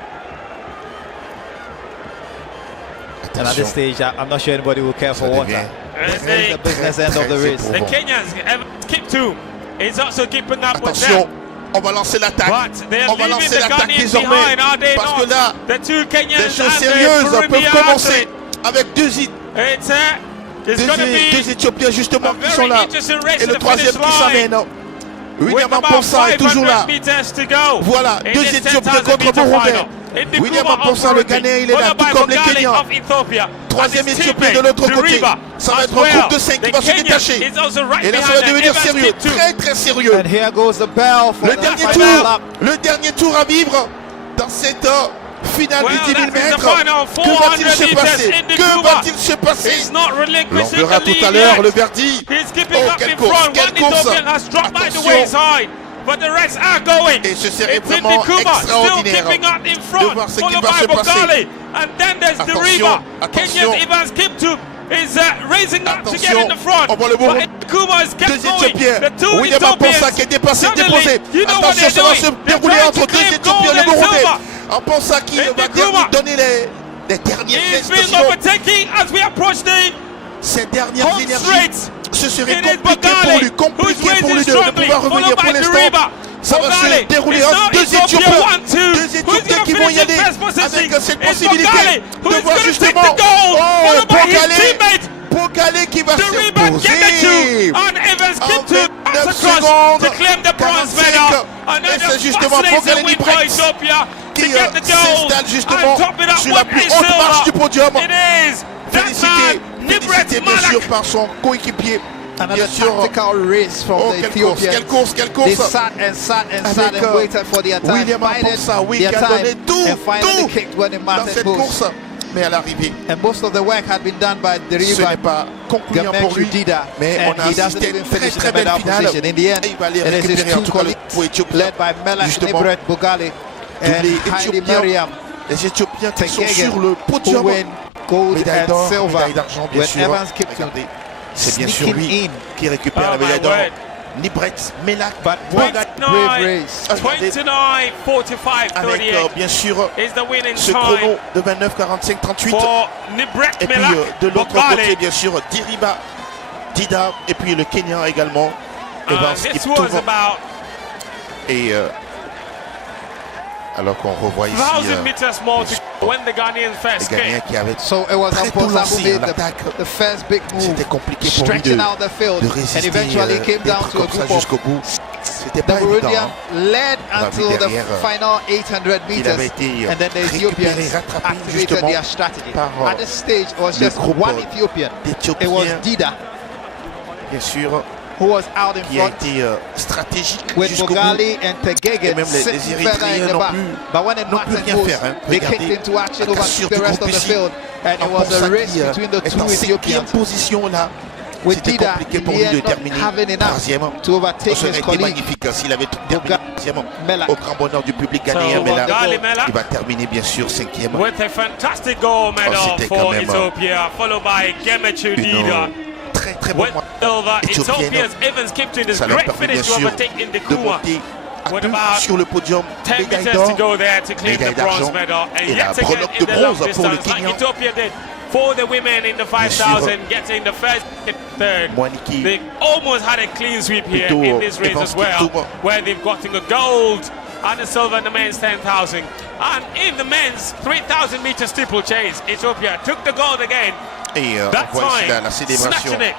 And at this stage, I'm not sure anybody will care for water. This is the business end of the race. The Kenyans keep 2. Is also keeping up with them. On va lancer l'attaque. On va lancer l'attaque désormais. Parce que là, des choses sérieuses peuvent commencer avec deux Éthiopiens justement qui sont là. Et le troisième qui s'amène. William Amponsa est toujours là. Voilà, 2 Éthiopiens contre Burundais. William Amponsa, le Ghanéen, il est là, tout comme les Kenyans. 3e Éthiopien de l'autre côté. Ça va être un groupe de 5 qui va se détacher. Et là, ça va devenir sérieux, très très sérieux. Le dernier tour à vivre dans cette finale du 10 000 mètres. Que va-t-il se passer? Que va-t-il se passer? On verra tout à l'heure le verdict. Oh, quelle course, quelle course! Attention! Et ce serait vraiment extraordinaire de voir ce qui va se passer. Attention, attention. is raising up to get in Attention, the front. on voit le Burundi. Kuma has kept Deux going. Éthiopiens. The two William Amponsa qui est dépassé, déposé. Attention, ça va se dérouler entre deux Éthiopiens, le Burundi. Amponsa qui va donner les dernières been overtaking as we approach ces dernières énergies. Ce serait compliqué pour lui de pouvoir revenir pour l'instant. Ça va se dérouler entre deux Éthiopiens qui vont y aller avec cette possibilité de voir justement Bokale qui va se poser en 9 secondes 45. Et c'est justement Bokale Nibret qui s'installe justement sur la plus haute marche du podium. Félicité bien sûr par son coéquipier. Another tactical race from the Ethiopians. Quelle course. They sat and waited for their time. William Amponsa, qui a donné tout kicked when it dans cette course. Mais à l'arrivée, and most of the work had been done by the ce n'est pas concluant pour lui, mais on a assisté à une très belle finale. In the end, il va aller récupérer en tout cas le pour Éthiopie. led by Melak Nibret Bogale and Haile Mariam. Les Éthiopiens qui sont sur le podium. Gold Médaille d'or, and silver. médaille d'argent bien sûr. Regardez, c'est bien sûr lui qui récupère la médaille d'or. Nibret, Melak, but what a brave race. 29:45 avec bien sûr ce chrono de 29:45-38. Et puis de l'autre côté bien sûr Dida et puis le Kenyan également. Et alors qu'on revoit ici les Ghanéens qui avaient très tôt lancé l'attaque. C'était compliqué pour lui de résister, d'être comme ça jusqu'au bout. C'était pas évident. Led until the final 800 il avait meters, été and then the récupéré, Ethiopians rattrapé activated justement their strategy. par At this stage, it was le just groupe one Ethiopian. d'Éthiopiens, It was Dida, bien sûr, who was out in qui a front, été stratégique with jusqu'au bout. Bogale and Et Tegege même sitting les further in Érythréens the n'ont back. plus But when it mattered rien most, faire. they Regardez kicked into action la over cassure the du rest groupe of the ici. field, and it was a race between the two est en 5e Ethiopians. position là. With C'était Dida, compliqué in pour the lui de end, not terminer having enough 3e. to overtake Ça aurait his été colleague. magnifique s'il avait terminé 3e Melak. au grand bonheur du public ghanéen. Mais là, il va terminer bien sûr 5e. with a fantastic gold medal c'était quand for même Ethiopia, followed by Gemechu Dida. Très bon With silver, éthiopienne. Ethiopia's Evans Kiptun is Ça leur great permet bien finish to sûr overtake de Indikuma. monter à With 2 about sur le podium. 10 Médaille meters d'or, to go there to claim the médaille bronze d'argent medal. And et la yet again breloque in de the long bronze pour le distance, like Kenyan. Ethiopia did for the women in the 5,000, getting the first and third. Mwaniki. They almost had a clean sweep here Plutôt, in this race Evans as well, Kiptum. where they've gotten a gold and a silver in the men's 10,000. And in the men's 3,000 meter steeplechase, Ethiopia took the gold again. Et That on voit ici time, la célébration. snatching it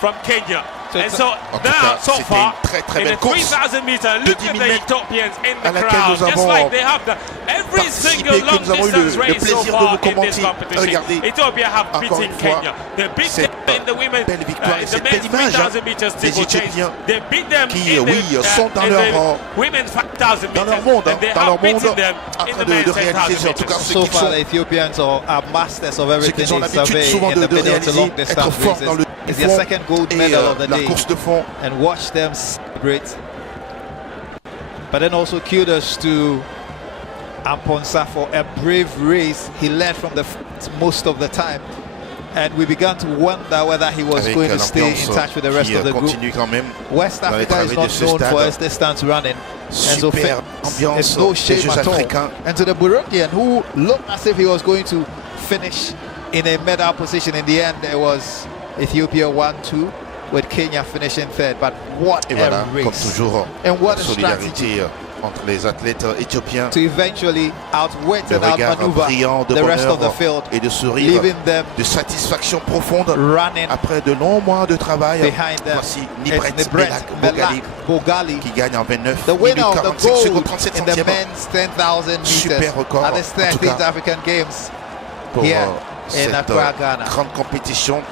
from Kenya. And so En tout now, cas, so c'était far, une très in belle the course 3,000 meter, de look 10 at 000 the mètres Ethiopians in à the laquelle crowd, nous just avons like they have done every single participé, que long nous avons eu distance le race so plaisir de far vous in this commenter. competition. Regardez, Ethiopia have encore beaten une fois, Kenya. They beat cette them in the women, belle victoire et the cette men's belle image 3,000 meters des steeplechase. Éthiopiens They beat them qui, in oui, the, sont dans in leur, the women's 5,000 dans leur meters, monde, and they dans have leur beaten monde, them en in train the de men's réaliser 10,000 en tout cas meters. ce So qu'ils far, font. the Ethiopians are masters of Ce everything qu'ils ont they l'habitude survey souvent in de the middle to réaliser, long être distance fort dans races. le It's their fond second gold et medal of the la day, course de fond. and watch them celebrate. But then also kudos to Amponsa for a brave race. He led from the front most of the time, and we began to wonder whether he was Avec going to stay in l'ambiance touch with the rest qui of the group. continue quand même. West dans les Africa is travées not de ce known stade. for its distance running, and so Super it's ambiance no des shame Jeux at all. africains. And to the Burundian, who looked as if he was going to finish in a medal position, in the end it was Ethiopia 1-2, with Kenya finishing third. But what Et a voilà, comme race, toujours, and what la a strategy solidarité entre les athlètes éthiopiens. to eventually outwit Le and regard outmaneuver brillant de the rest of the bonheur field, et de sourire, leaving them de satisfaction profonde. running Après de longs mois de travail, behind them. voici It's Nibret Melak Bogale, qui gagne en 29 the minutes winner of the 45 secondes gold 37 in the centièmes men's 10,000 Super meters record, at the en tout 13th cas, African Games pour here in cette Accra, Ghana. grande compétition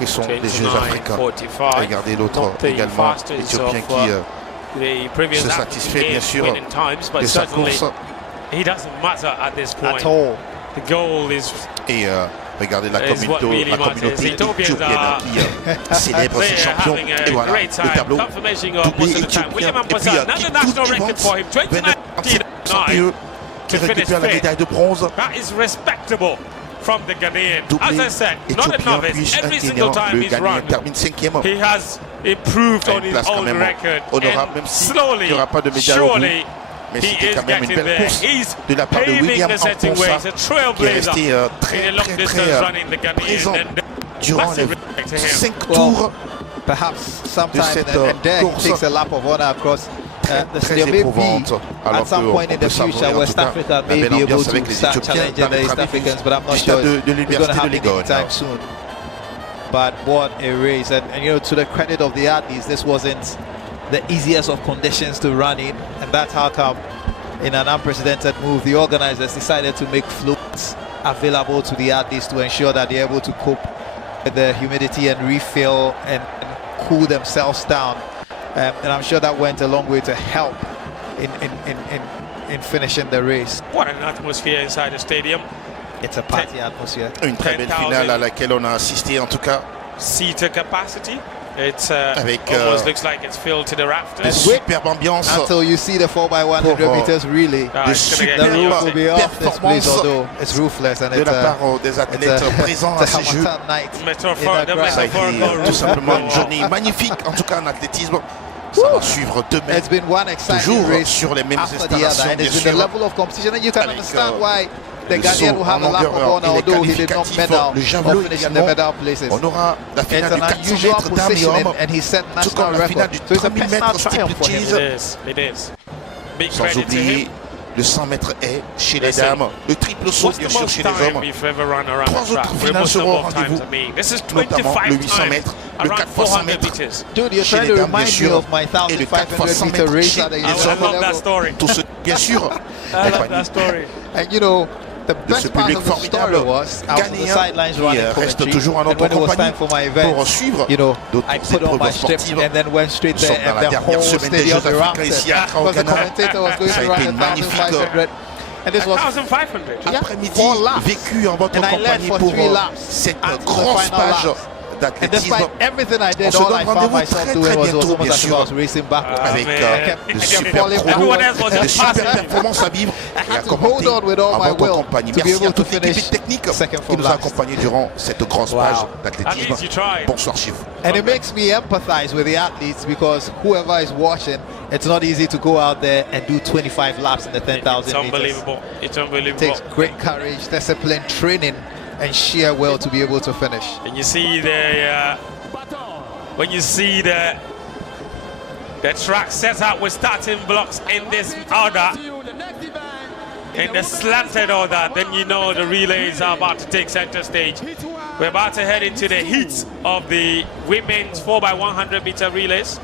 que sont les Jeux africains. 29:45. Regardez l'autre Not the également, fastest éthiopien of, qui the previous se African satisfait bien Games sûr winning times, but de sa certainly course. he doesn't matter at this point. At all. The goal is Et regardez la Is what communauté, really la matters. communauté Ethiopians éthiopienne are qui célèbre ses they're champions. having Et a voilà, great le time. tableau Confirmation of doublé most of the time. éthiopien. William Et puis Amponsa, another Kiptum national record Evans, for him. 29 qui29 récupère la médaille de bronze. That is respectable from the Ghanaian. As I said, not a novice. Every single time he's run, he has improved on his own record. And slowly, surely, he is getting there. He's paving the setting way. He's a trailblazer in a long distance running the Ghanaian. And massive respect to him. Well, perhaps sometime and there he takes a lap of honor across the stadium. Maybe at some point in the future West Africa may be able to start challenging the East Africans, but I'm not sure it's going to happen anytime soon. But what a race, and you know, to the credit of the athletes, this wasn't the easiest of conditions to run in, and that's how come in an unprecedented move the organizers decided to make floats available to the athletes to ensure that they're able to cope with the humidity and refill and cool themselves down, and I'm sure that went a long way to help in finishing the race. What an atmosphere inside the stadium. It's a party atmosphere. Une très belle finale à laquelle on a assisté en tout cas. Seater capacity. It's almost looks like it's filled to the rafters. Superbe ambiance. Until you see the 4x100 meters relay. The roof will be off this place, although it's roofless and it's des athlètes présents à ces Jeux. Ça a été tout simplement une journée magnifique, en tout cas en athlétisme. Ça va suivre demain, it's been one toujours race sur les mêmes after the other, and it's been the level of competition, and you can understand why the le Ghanaian will have a lap of honor, although he did not medal le javelot or finish in the medal places. On aura la It's finale an du 400 unusual mètres dames et position, hommes, and he set tout national comme la finale record. du So it's a 3000 personal mètres triumph steeple for him. cheese. It is. Big Sans credit to oublier him. le 100 mètres haies chez les dames, le triple saut What's bien the sûr most chez les time hommes. you've ever run around Trois the track? autres The finales most seront au number of times, rendez-vous, I mean. This is notamment 25 le 800 times mètres, le around 400 400 mètres. meters. Dude, you're Chez trying les to dames, bien remind me sûr, of my et le 1,500 meter race at the I Universal love that level. story. Tout ce, bien sûr, I love that story. And you know, the de ce best part public of the story formidable was I was on the ghanéen sidelines qui running reste commentary, toujours en and notre when it was compagnie time for my event, pour suivre you know, d'autres I put on my épreuves strip sportives. and then went straight Nous there, sommes dans and la the dernière whole semaine des stadium Jeux africains erupted ici à Accra au because the Ghana. commentator was going Ça a to run été magnifique 1,500, and this was 1,500. après-midi 4 laps. vécu en votre And I led compagnie for pour 3 laps cette until the grosse final page laps. And d'athlétisme despite everything I On did, se all donne I found rendez-vous myself très, doing très was bientôt, almost bien as if I sûr. was racing backwards. avec I de kept super falling chronos, backwards. de super performances à vivre I et à had to hold on with all en my votre will compagnie. to be Merci à able to toute l'équipe finish technique second qui from nous a last. accompagnés durant cette grosse Wow. page At d'athlétisme. least you tried. Bonsoir chez vous. And it makes me empathize with the athletes because whoever is watching, it's not easy to go out there and do 25 laps in the 10,000 It's meters. unbelievable. It's unbelievable. It takes great courage, discipline, training, and sheer will to be able to finish. And you see the when you see the track set out with starting blocks in this order, in the slanted order, then you know the relays are about to take center stage. We're about to head into the heat of the women's 4x100 meter relays,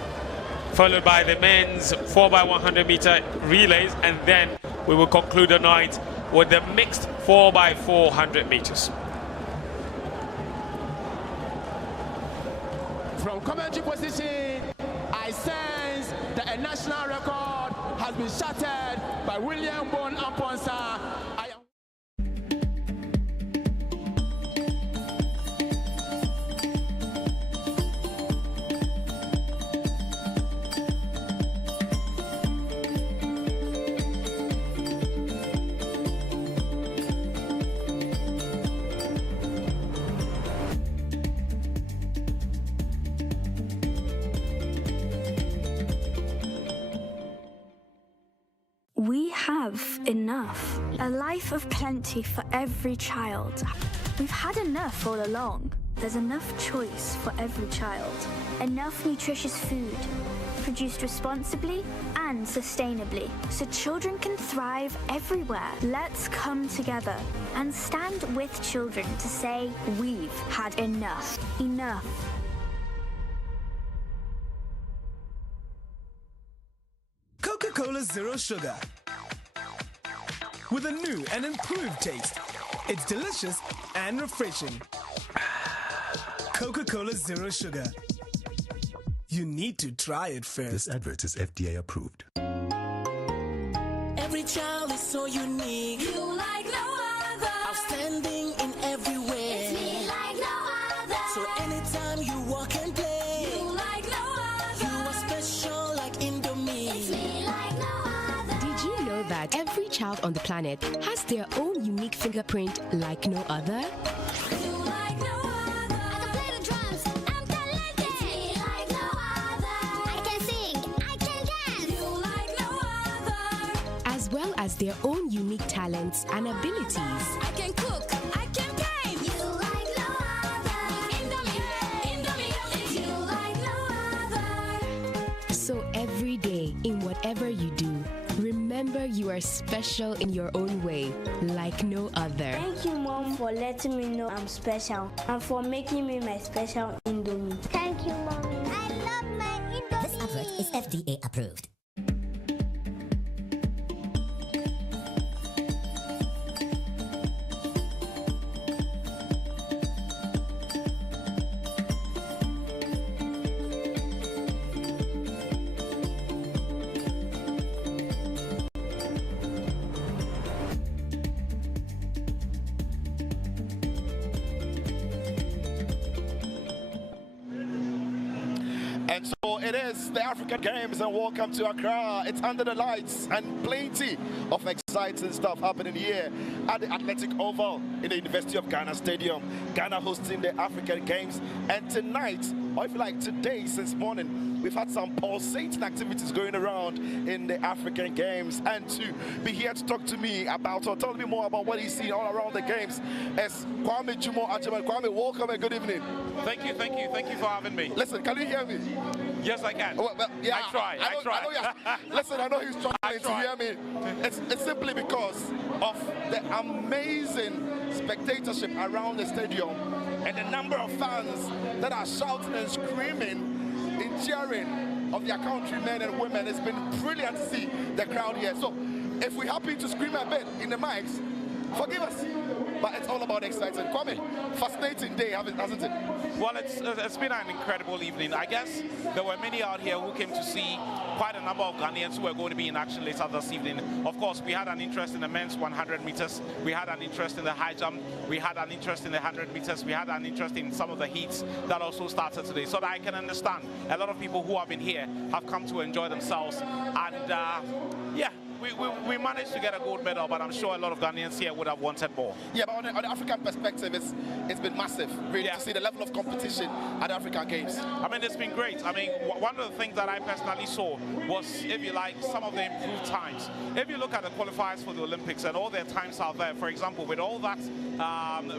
followed by the men's 4x100 meter relays, and then we will conclude the night with the mixed 4x400 meters. From commentary position, I sense that a national record has been shattered by William Bon Amponsa. We have enough. A life of plenty for every child. We've had enough all along. There's enough choice for every child. Enough nutritious food, produced responsibly and sustainably, so children can thrive everywhere. Let's come together and stand with children to say we've had enough. Enough. Coca-Cola Zero Sugar. With a new and improved taste. It's delicious and refreshing. Coca-Cola Zero Sugar. You need to try it first. This advert is FDA approved. Every child is so unique. You like no other. Outstanding in every way. It's me like no other. So anytime you walk and play. You like no other. You are special like Indomie. It's me like no other. Did you know that every child on the planet has their own unique fingerprint like no other? As well as their own unique talents and abilities. I can cook, I can game. You like no other. Indomie, you like no other. So every day, in whatever you do, remember you are special in your own way, like no other. Thank you, Mom, for letting me know I'm special and for making me my special Indomie. Thank you, Mommy. I love my Indomie. This advert is FDA approved. And so it is the African Games, and welcome to Accra. It's under the lights and plenty of exciting stuff happening here at the Athletic Oval in the University of Ghana Stadium. Ghana hosting the African Games, and tonight, or if you like today, since morning, we've had some pulsating activities going around in the African Games. And to be here to talk to me about, or tell me more about what he's seen all around the games, is Kwame Jumo Ajaman. Kwame, welcome and good evening. Thank you for having me. Listen, can you hear me? Yes, I can. Well, yeah, I try. Listen, I know he's trying to hear me. It's simply because of the amazing spectatorship around the stadium and the number of fans that are shouting and screaming in cheering of their countrymen and women. It's been brilliant to see the crowd here. So if we happen to scream a bit in the mics, forgive us. But it's all about exciting. Kwame, fascinating day, hasn't it? Well, it's been an incredible evening. I guess there were many out here who came to see quite a number of Ghanaians who are going to be in action later this evening. Of course, we had an interest in the men's 100 meters. We had an interest in the high jump. We had an interest in the 100 meters. We had an interest in some of the heats that also started today. So that I can understand a lot of people who have been here have come to enjoy themselves. And yeah. We managed to get a gold medal, but I'm sure a lot of Ghanaians here would have wanted more. Yeah, but on the African perspective, it's been massive, really, to see the level of competition at the African Games. I mean, it's been great. I mean, one of the things that I personally saw was, if you like, some of the improved times. If you look at the qualifiers for the Olympics and all their times out there, for example, with all that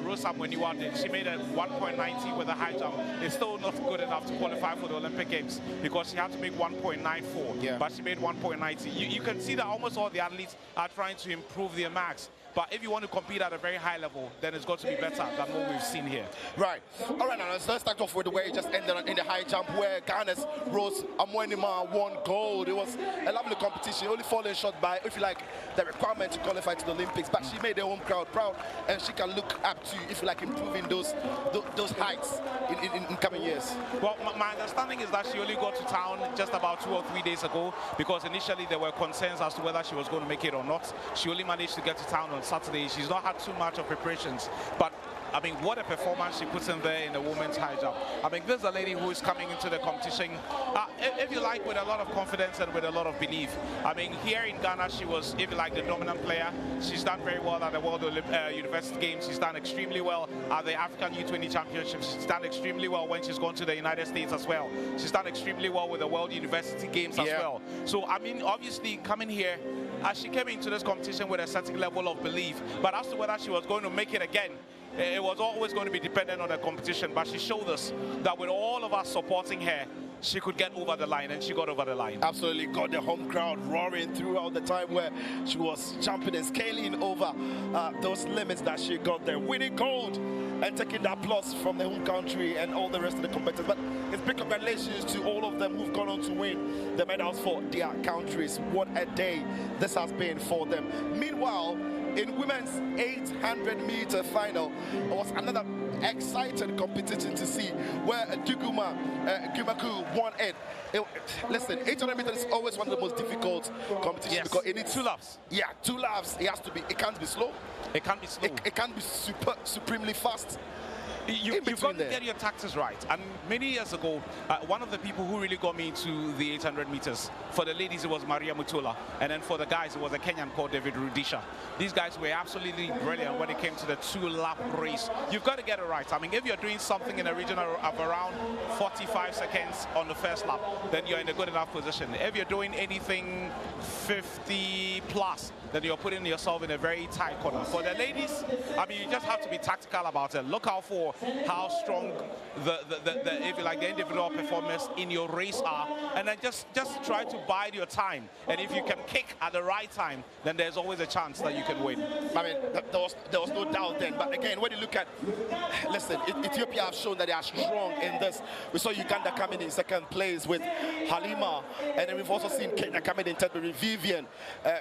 Rosa Mwenuwa did, she made a 1.90 with a high jump. It's still not good enough to qualify for the Olympic Games because she had to make 1.94, but she made 1.90. You can see that almost all the athletes are trying to improve their marks. But if you want to compete at a very high level, then it's got to be better than what we've seen here. Right. All right, now let's start off with the way it just ended in the high jump, where Ghana's Rose Amwenima won gold. It was a lovely competition, only falling short by, if you like, the requirement to qualify to the Olympics. But she made the home crowd proud, and she can look up to, if you like, improving those heights in coming years. Well, my understanding is that she only got to town just about 2 or 3 days ago, because initially there were concerns as to whether she was going to make it or not. She only managed to get to town on Saturday. She's not had too much of preparations, but I mean, what a performance she puts in there in the women's high jump. I mean, this is a lady who is coming into the competition, if you like, with a lot of confidence and with a lot of belief. I mean, here in Ghana, she was, if you like, the dominant player. She's done very well at the World University Games. She's done extremely well at the African U20 Championships. She's done extremely well when she's gone to the United States as well. She's done extremely well with the World University Games as well. So, I mean, obviously, coming here, she came into this competition with a certain level of belief. But as to whether she was going to make it again, it was always going to be dependent on the competition. But she showed us that with all of us supporting her, she could get over the line, and she got over the line. Absolutely, got the home crowd roaring throughout the time where she was jumping and scaling over those limits that she got there, winning gold and taking that plus from the home country and all the rest of the competitors. But it's big congratulations to all of them who've gone on to win the medals for their countries. What a day this has been for them. Meanwhile, in women's 800-meter final, it was another exciting competition to see where Gumaku won it. Listen, 800 meters is always one of the most difficult competitions because it needs 2 laps. Yeah, 2 laps. It has to be. It can't be slow. It can't be slow. It can't be supremely fast. You've got to get your tactics right. And many years ago, one of the people who really got me into the 800 meters, for the ladies, it was Maria Mutola. And then for the guys, it was a Kenyan called David Rudisha. These guys were absolutely brilliant when it came to the 2-lap race. You've got to get it right. I mean, if you're doing something in a region of around 45 seconds on the first lap, then you're in a good enough position. If you're doing anything 50 plus, then you're putting yourself in a very tight corner. For the ladies, I mean, you just have to be tactical about it. Look out for how strong if you like, the individual performance in your race are, and then just try to bide your time. And if you can kick at the right time, then there's always a chance that you can win. I mean, there was no doubt then. But again, when you look at, listen, Ethiopia have shown that they are strong in this. We saw Uganda coming in second place with Halima, and then we've also seen Kenya coming in third with Vivian,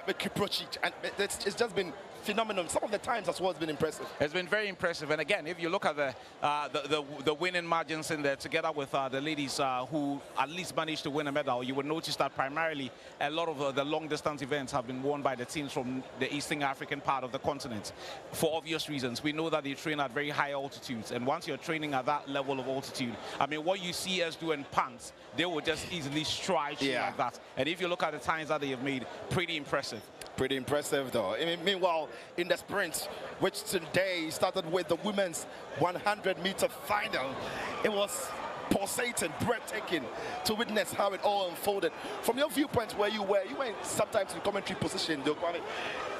with Kiprochi, and it's just been phenomenal. Some of the times as well has been impressive. It's been very impressive. And again, if you look at the winning margins in there together with the ladies who at least managed to win a medal, you would notice that primarily a lot of the long distance events have been won by the teams from the Eastern African part of the continent. For obvious reasons, we know that they train at very high altitudes, and once you're training at that level of altitude, I mean, what you see us do in pants, they will just easily stride like that. And if you look at the times that they have made, pretty impressive. Pretty impressive, though. I mean, meanwhile, in the sprint, which today started with the women's 100-meter final, it was pulsating, breathtaking to witness how it all unfolded. From your viewpoint where you were sometimes in commentary position, though, Kwame.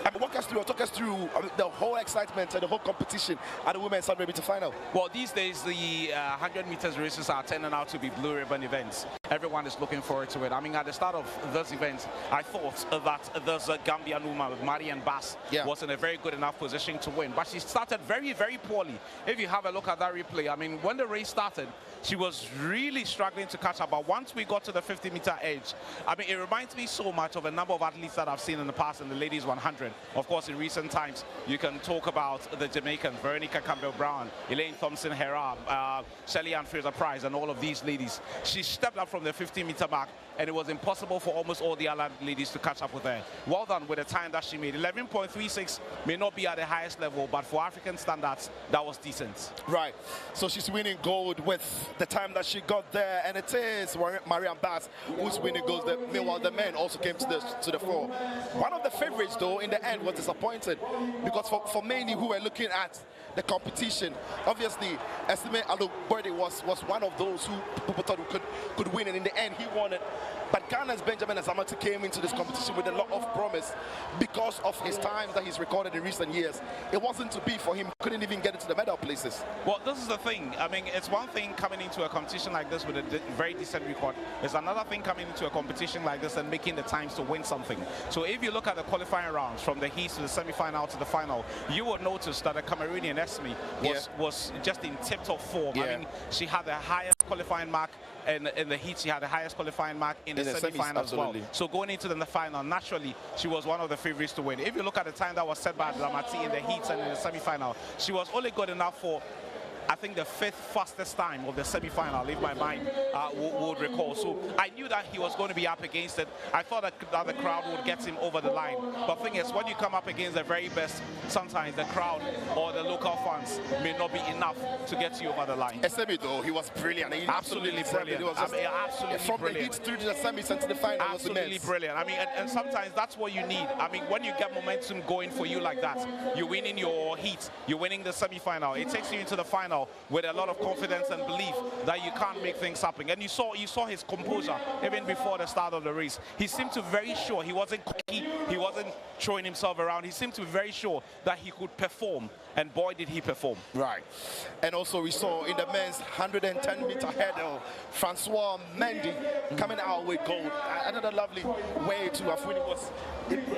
I mean, talk us through the whole excitement and the whole competition at the women's 100-meter final. Well, these days, the 100 meters races are turning out to be blue ribbon events. Everyone is looking forward to it. I mean, at the start of this event, I thought that this Gambian woman, Marianne Bass, was in a very good enough position to win. But she started very, very poorly. If you have a look at that replay, I mean, when the race started, she was really struggling to catch up. But once we got to the 50-meter edge, I mean, it reminds me so much of a number of athletes that I've seen in the past in the ladies 100. Of course, in recent times, you can talk about the Jamaicans, Veronica Campbell-Brown, Elaine Thompson-Herah, Shelly Ann Fraser-Price, and all of these ladies. She stepped up from the 50-meter mark, and it was impossible for almost all the other ladies to catch up with her. Well done with the time that she made. 11.36 may not be at the highest level, but for African standards, that was decent. Right. So she's winning gold with the time that she got there, and it is Marianne Bass who's winning gold. Meanwhile, the men also came to the fore. One of the favorites, though, in the end was disappointed, because for many who were looking at the competition, obviously Esime Aloberde was one of those who people thought could win, and in the end he won it. But Ghana's Benjamin Azamati came into this competition with a lot of promise because of his times that he's recorded in recent years. It wasn't to be for him. Couldn't even get into the medal places. Well, this is the thing. I mean, it's one thing coming into a competition like this with a very decent record. It's another thing coming into a competition like this and making the times to win something. So if you look at the qualifying rounds from the heats to the semi-final to the final, you will notice that the Cameroonian Esme was just in tip-top form. I mean, she had the highest qualifying mark in the heat. She had the highest qualifying mark in the semi-final as well. So going into the final, naturally, she was one of the favorites to win. If you look at the time that was set by Dramati in the heats and in the semi-final, she was only good enough for, I think, the 5th fastest time of the semi-final, if my mind would recall. So I knew that he was going to be up against it. I thought that the crowd would get him over the line. But the thing is, when you come up against the very best, sometimes the crowd or the local fans may not be enough to get you over the line. Esemi, though, he was brilliant. He absolutely brilliant. Absolutely from brilliant. the heats through to the semis and to the final. Absolutely brilliant. I mean, and sometimes that's what you need. I mean, when you get momentum going for you like that, you're winning your heat, you're winning the semi-final, it takes you into the final with a lot of confidence and belief that you can't make things happen. And you saw his composure even before the start of the race. He seemed to be very sure. He wasn't cocky. He wasn't throwing himself around. He seemed to be very sure that he could perform. And boy, did he perform. Right. And also we saw in the men's 110-meter hurdle, Francois Mendy coming out with gold. Another lovely way to have won. It was,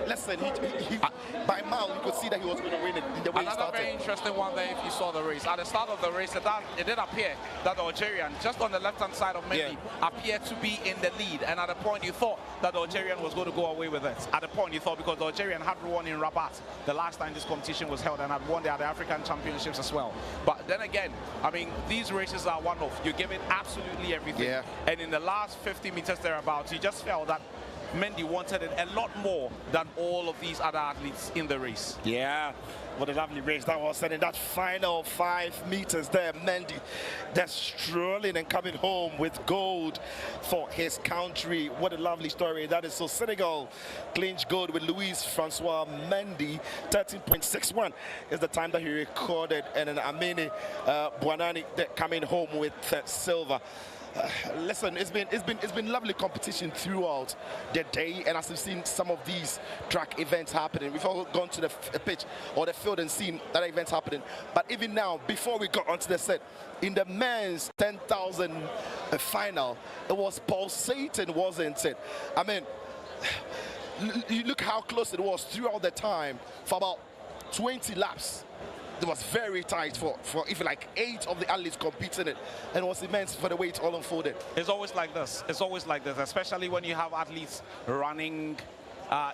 listen, he by mile you could see that he was going to win it in the way he started. Another very interesting one there, if you saw the race. At the start of the race, it did appear that the Algerian, just on the left-hand side of Mendy, appeared to be in the lead. And at the point you thought that the Algerian was going to go away with it. At the point you thought, because the Algerian had won in Rabat the last time this competition was held, and had won the African Championships as well. But then again, I mean, these races are one-off. You give it absolutely everything. And in the last 50 meters thereabouts, you just felt that Mendy wanted it a lot more than all of these other athletes in the race. Yeah, what a lovely race that was. And in that final 5 meters there, Mendy, they're strolling and coming home with gold for his country. What a lovely story that is. So Senegal clinched gold with Louis Francois Mendy. 13.61 is the time that he recorded, and then Amene Bouanani coming home with silver. Listen, it's been lovely competition throughout the day, and as we've seen some of these track events happening, we've all gone to the pitch or the field and seen that events happening. But even now, before we got onto the set, in the men's 10,000 final, it was pulsating, wasn't it? I mean, you look how close it was throughout the time for about 20 laps. It was very tight for even like 8 of the athletes competing it, and it was immense for the way it all unfolded. It's always like this. It's always like this, especially when you have athletes running,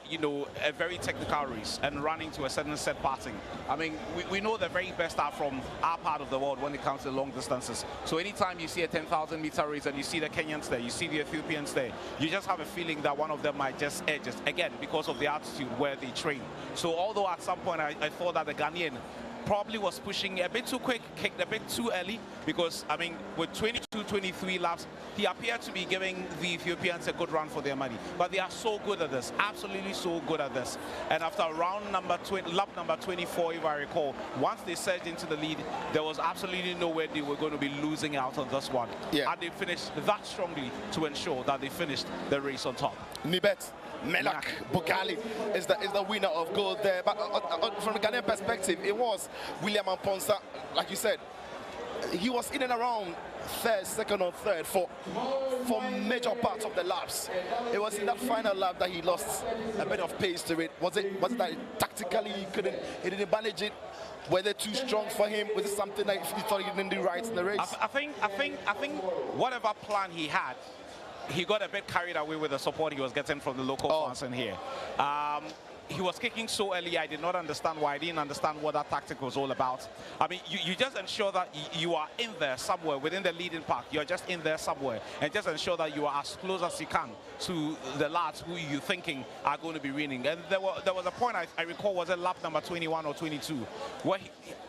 you know, a very technical race and running to a certain set passing. I mean, we know the very best are from our part of the world when it comes to long distances. So anytime you see a 10,000 meter race and you see the Kenyans there, you see the Ethiopians there, you just have a feeling that one of them might just edge us, again, because of the altitude where they train. So although at some point I thought that the Ghanaian probably was pushing a bit too quick, kicked a bit too early, because I mean with 22, 23 laps, he appeared to be giving the Ethiopians a good run for their money. But they are so good at this, absolutely so good at this. And after round number lap number 24, if I recall, once they surged into the lead, there was absolutely no way they were going to be losing out on this one. Yeah. And they finished that strongly to ensure that they finished the race on top. Nibet Melak Bukali is the winner of gold there. But from a Ghanaian perspective, it was William Amponsa, like you said. He was in and around third, second or third for major parts of the laps. It was in that final lap that he lost a bit of pace to it. Was it that tactically he didn't manage it? Were they too strong for him? Was it something that he thought he didn't do right in the race? I think whatever plan he had, he got a bit carried away with the support he was getting from the local fans in here. He was kicking so early, I did not understand why. I didn't understand what that tactic was all about. I mean, you just ensure that you are in there somewhere within the leading pack. You're just in there somewhere, and just ensure that you are as close as you can to the lads who you're thinking are going to be winning. And there was a point I recall, was it lap number 21 or 22, where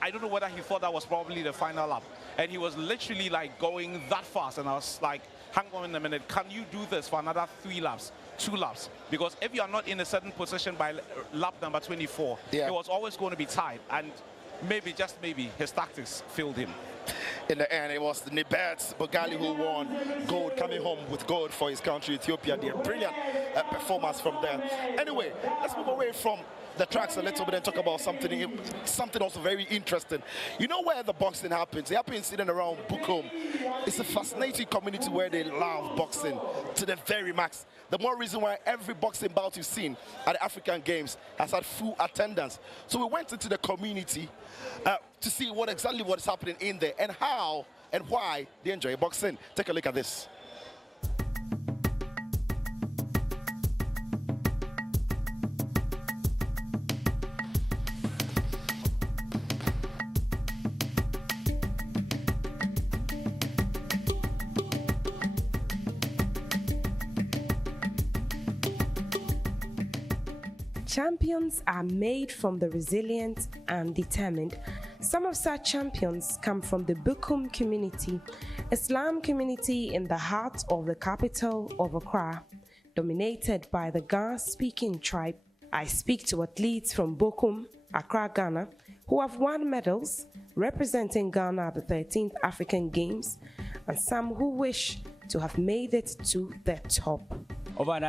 I don't know whether he thought that was probably the final lap, and he was literally like going that fast, and I was like, hang on a minute, can you do this for another 3 laps? 2 laps, because if you are not in a certain position by lap number 24, it was always going to be tight, and maybe, just maybe, his tactics failed him. In the end, it was Nibet Bogali who won gold, coming home with gold for his country, Ethiopia. Their brilliant performance from there. Anyway, let's move away from the tracks a little bit and talk about something also very interesting. You know where the boxing happens? It happens in and around Bukom. It's a fascinating community where they love boxing to the very max. The more reason why every boxing bout you've seen at the African Games has had full attendance. So we went into the community to see what is happening in there and how and why they enjoy boxing. Take a look at this. Champions are made from the resilient and determined. Some of such champions come from the Bukom community, a slum community in the heart of the capital of Accra, dominated by the Ga-speaking tribe. I speak to athletes from Bukom, Accra, Ghana, who have won medals representing Ghana at the 13th African Games, and some who wish to have made it to the top. My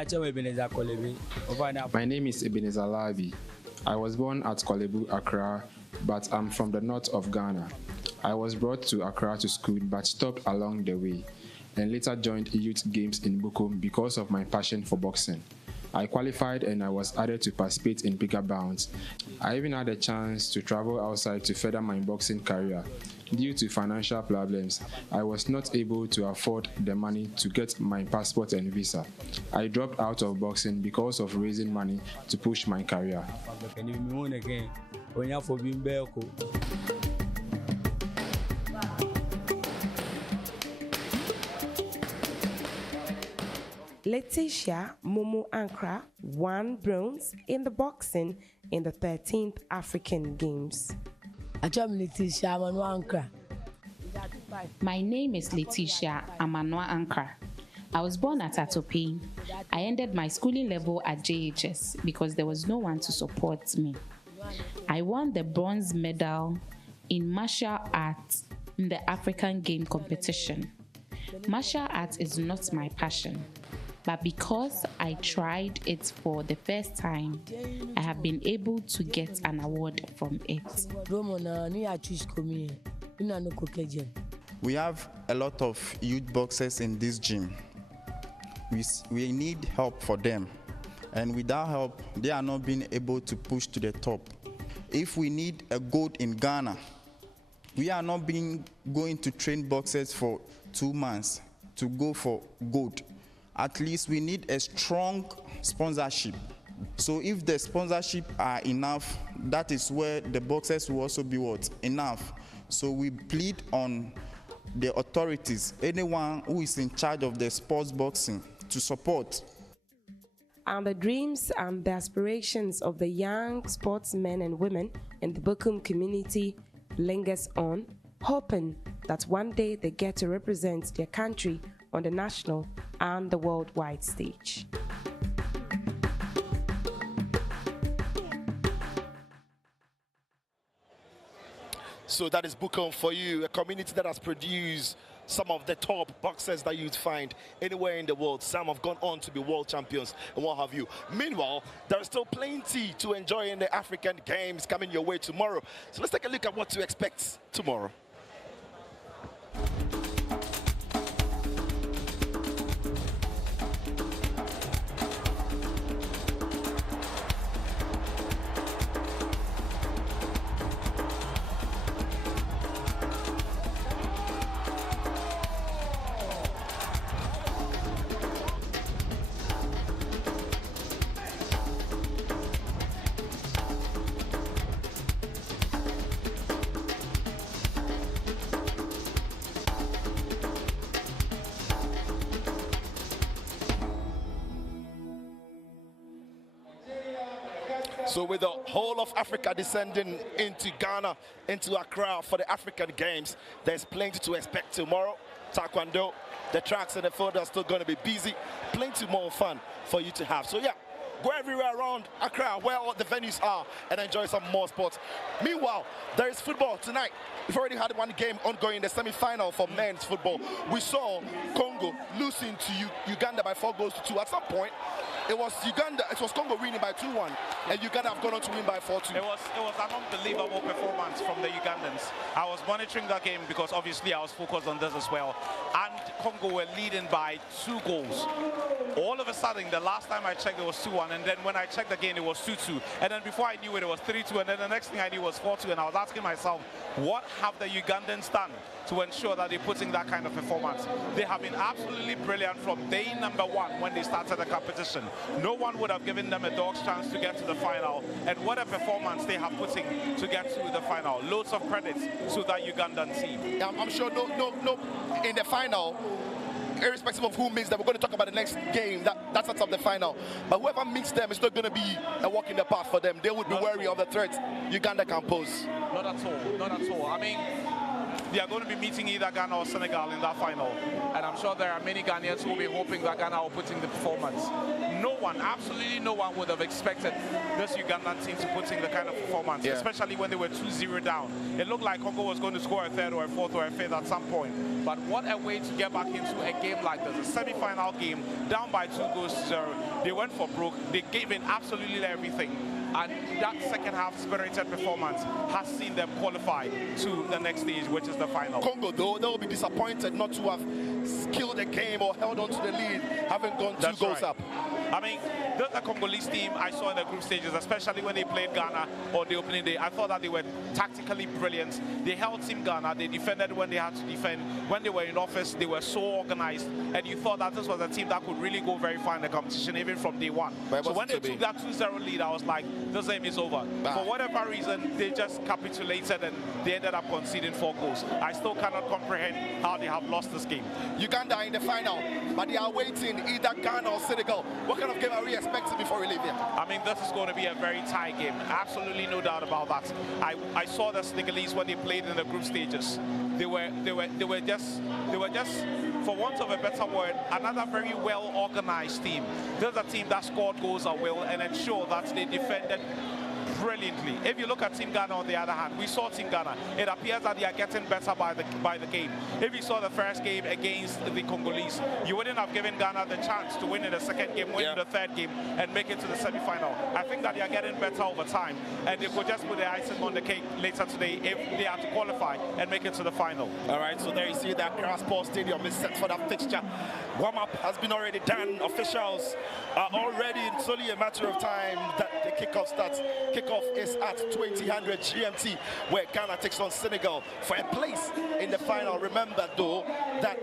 name is Ebenezer Labi. I was born at Kolebu, Accra, but I'm from the north of Ghana. I was brought to Accra to school but stopped along the way, and later joined youth games in Bukom because of my passion for boxing. I qualified and I was added to participate in bigger bouts. I even had a chance to travel outside to further my boxing career. Due to financial problems, I was not able to afford the money to get my passport and visa. I dropped out of boxing because of raising money to push my career. Letitia Momo Ankra won bronze in the boxing in the 13th African Games. My name is Letitia Amanwa Ankra. I was born at Atope. I ended my schooling level at JHS because there was no one to support me. I won the bronze medal in martial arts in the African Game competition. Martial arts is not my passion, but because I tried it for the first time, I have been able to get an award from it. We have a lot of youth boxers in this gym. We need help for them, and without help, they are not being able to push to the top. If we need a gold in Ghana, we are not going to train boxers for 2 months to go for gold. At least we need a strong sponsorship. So if the sponsorship are enough, that is where the boxers will also be enough. So we plead on the authorities, anyone who is in charge of the sports boxing, to support. And the dreams and the aspirations of the young sportsmen and women in the Bukom community lingers on, hoping that one day they get to represent their country on the national and the worldwide stage. So that is Bukom for you, a community that has produced some of the top boxers that you'd find anywhere in the world. Some have gone on to be world champions and what have you. Meanwhile, there is still plenty to enjoy in the African Games coming your way tomorrow. So let's take a look at what to expect tomorrow. So with the whole of Africa descending into Ghana, into Accra for the African Games, there's plenty to expect tomorrow. Taekwondo, the tracks and the field are still going to be busy. Plenty more fun for you to have. So yeah, go everywhere around Accra, where all the venues are, and enjoy some more sports. Meanwhile, there is football tonight. We've already had one game ongoing in the semi-final for men's football. We saw Congo losing to Uganda by 4 goals to 2. At some point, it was Congo winning by 2-1, and Uganda have gone on to win by 4-2. It was an unbelievable performance from the Ugandans. I was monitoring that game because obviously I was focused on this as well. And Congo were leading by 2 goals. All of a sudden, the last time I checked, it was 2-1, and then when I checked again, it was 2-2. And then before I knew it, it was 3-2, and then the next thing I knew was 4-2. And I was asking myself, what have the Ugandans done to ensure that they're putting that kind of performance? They have been absolutely brilliant from day number 1 when they started the competition. No one would have given them a dog's chance to get to the final, and what a performance they have putting to get to the final. Loads of credit to that Ugandan team. Yeah, I'm sure no in the final, irrespective of who meets them, we're going to talk about the next game that sets up the final. But whoever meets them is not going to be a walk in the park for them. They would be wary of the threat Uganda can pose. Not at all, not at all. I mean, they are going to be meeting either Ghana or Senegal in that final. And I'm sure there are many Ghanaians who will be hoping that Ghana will put in the performance. No one, absolutely no one would have expected this Ugandan team to put in the kind of performance, especially when they were 2-0 down. It looked like Congo was going to score a third or a fourth or a fifth at some point. But what a way to get back into a game like this, a semi-final game, down by 2 goals to 0. They went for broke. They gave in absolutely everything. And that second half spirited performance has seen them qualify to the next stage, which is the final. Congo, though, they'll be disappointed not to have killed the game or held on to the lead, having gone 2 goals up. I mean, the Congolese team I saw in the group stages, especially when they played Ghana on the opening day, I thought that they were tactically brilliant. They held Team Ghana, they defended when they had to defend. When they were in office, they were so organized, and you thought that this was a team that could really go very far in the competition, even from day one. So when they took that 2-0 lead, I was like, this game is over. For whatever reason, they just capitulated and they ended up conceding 4 goals. I still cannot comprehend how they have lost this game. Uganda in the final, but they are waiting either Ghana or Senegal. What kind of game are we expecting before we leave here? I mean, this is going to be a very tight game. Absolutely no doubt about that. I saw the Senegalese when they played in the group stages. They were just, for want of a better word, another very well organized team. There's a team that scored goals at will and ensured that they defended brilliantly. If you look at Team Ghana on the other hand, we saw Team Ghana. It appears that they are getting better by the game. If you saw the first game against the Congolese, you wouldn't have given Ghana the chance to win in the second game, win in the third game, and make it to the semi-final. I think that they are getting better over time, and they could just put the icing on the cake later today if they are to qualify and make it to the final. All right, so there you see that Accra Sports Stadium is set for that fixture. Warm-up has been already done. Officials are already. It's only a matter of time that the kickoff starts. Kickoff is at 2000 GMT, where Ghana takes on Senegal for a place in the final. Remember, though, that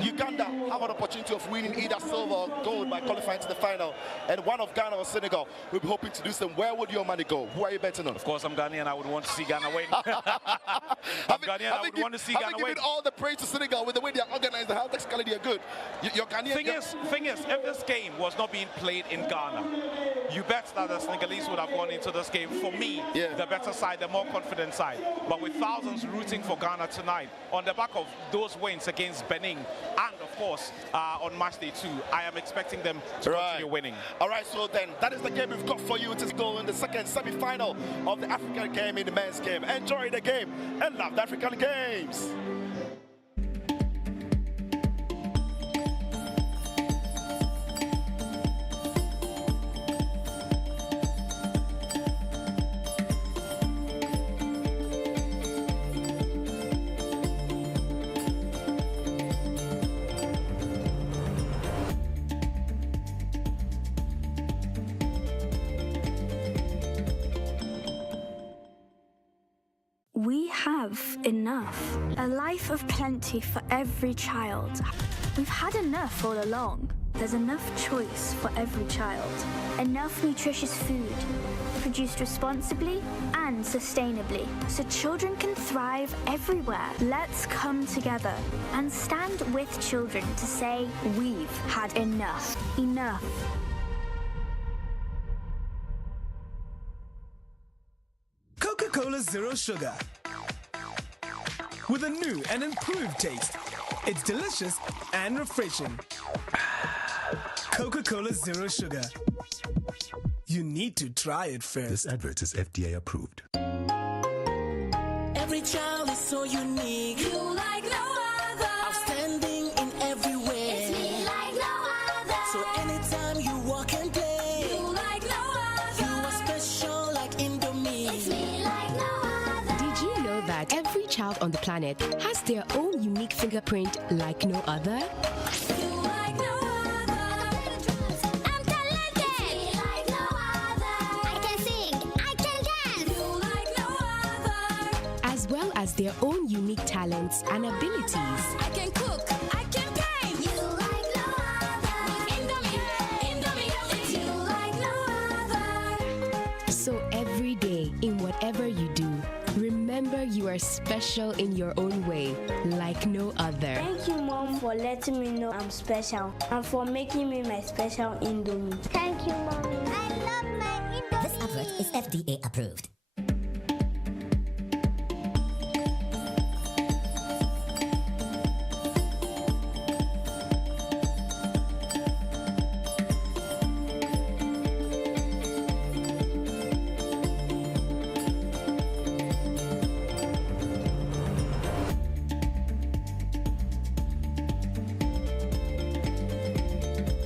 Uganda have an opportunity of winning either silver or gold by qualifying to the final, and one of Ghana or Senegal will be hoping to do so. Where would your money go? Who are you betting on? Of course, I'm Ghanaian. I would want to see Ghana win. I'm Ghanaian. I would want to see Ghana win. All the praise to Senegal with the way they are organized, the how tactically they are good. Your Ghanaian. Thing is, if this game was not being played in Ghana, you bet that the Senegalese would have gone into this game, for me, the better side, the more confident side. But with thousands rooting for Ghana tonight, on the back of those wins against Benin, and of course, on match day 2, I am expecting them to continue winning. All right, so then that is the game we've got for you to go in the second semi-final of the African game in the men's game. Enjoy the game and love the African games. We have enough. A life of plenty for every child. We've had enough all along. There's enough choice for every child. Enough nutritious food, produced responsibly and sustainably, so children can thrive everywhere. Let's come together and stand with children to say we've had enough. Enough. Coca-Cola Zero Sugar. With a new and improved taste. It's delicious and refreshing. Coca-Cola Zero Sugar. You need to try it first. This advert is FDA approved. Every child is so unique. You like no other. Outstanding in every way. It's me like no other. So anytime you walk and play. You like no other. You are special like Indomie. It's me like no other. Did you know that every child on the planet has their own unique fingerprint like no other? As their own unique talents and abilities. I can cook, I can paint. You like no other. Indomie, you like no other. So every day, in whatever you do, remember you are special in your own way, like no other. Thank you, Mom, for letting me know I'm special and for making me my special Indomie. Thank you, Mommy. I love my Indomie. This advert is FDA approved.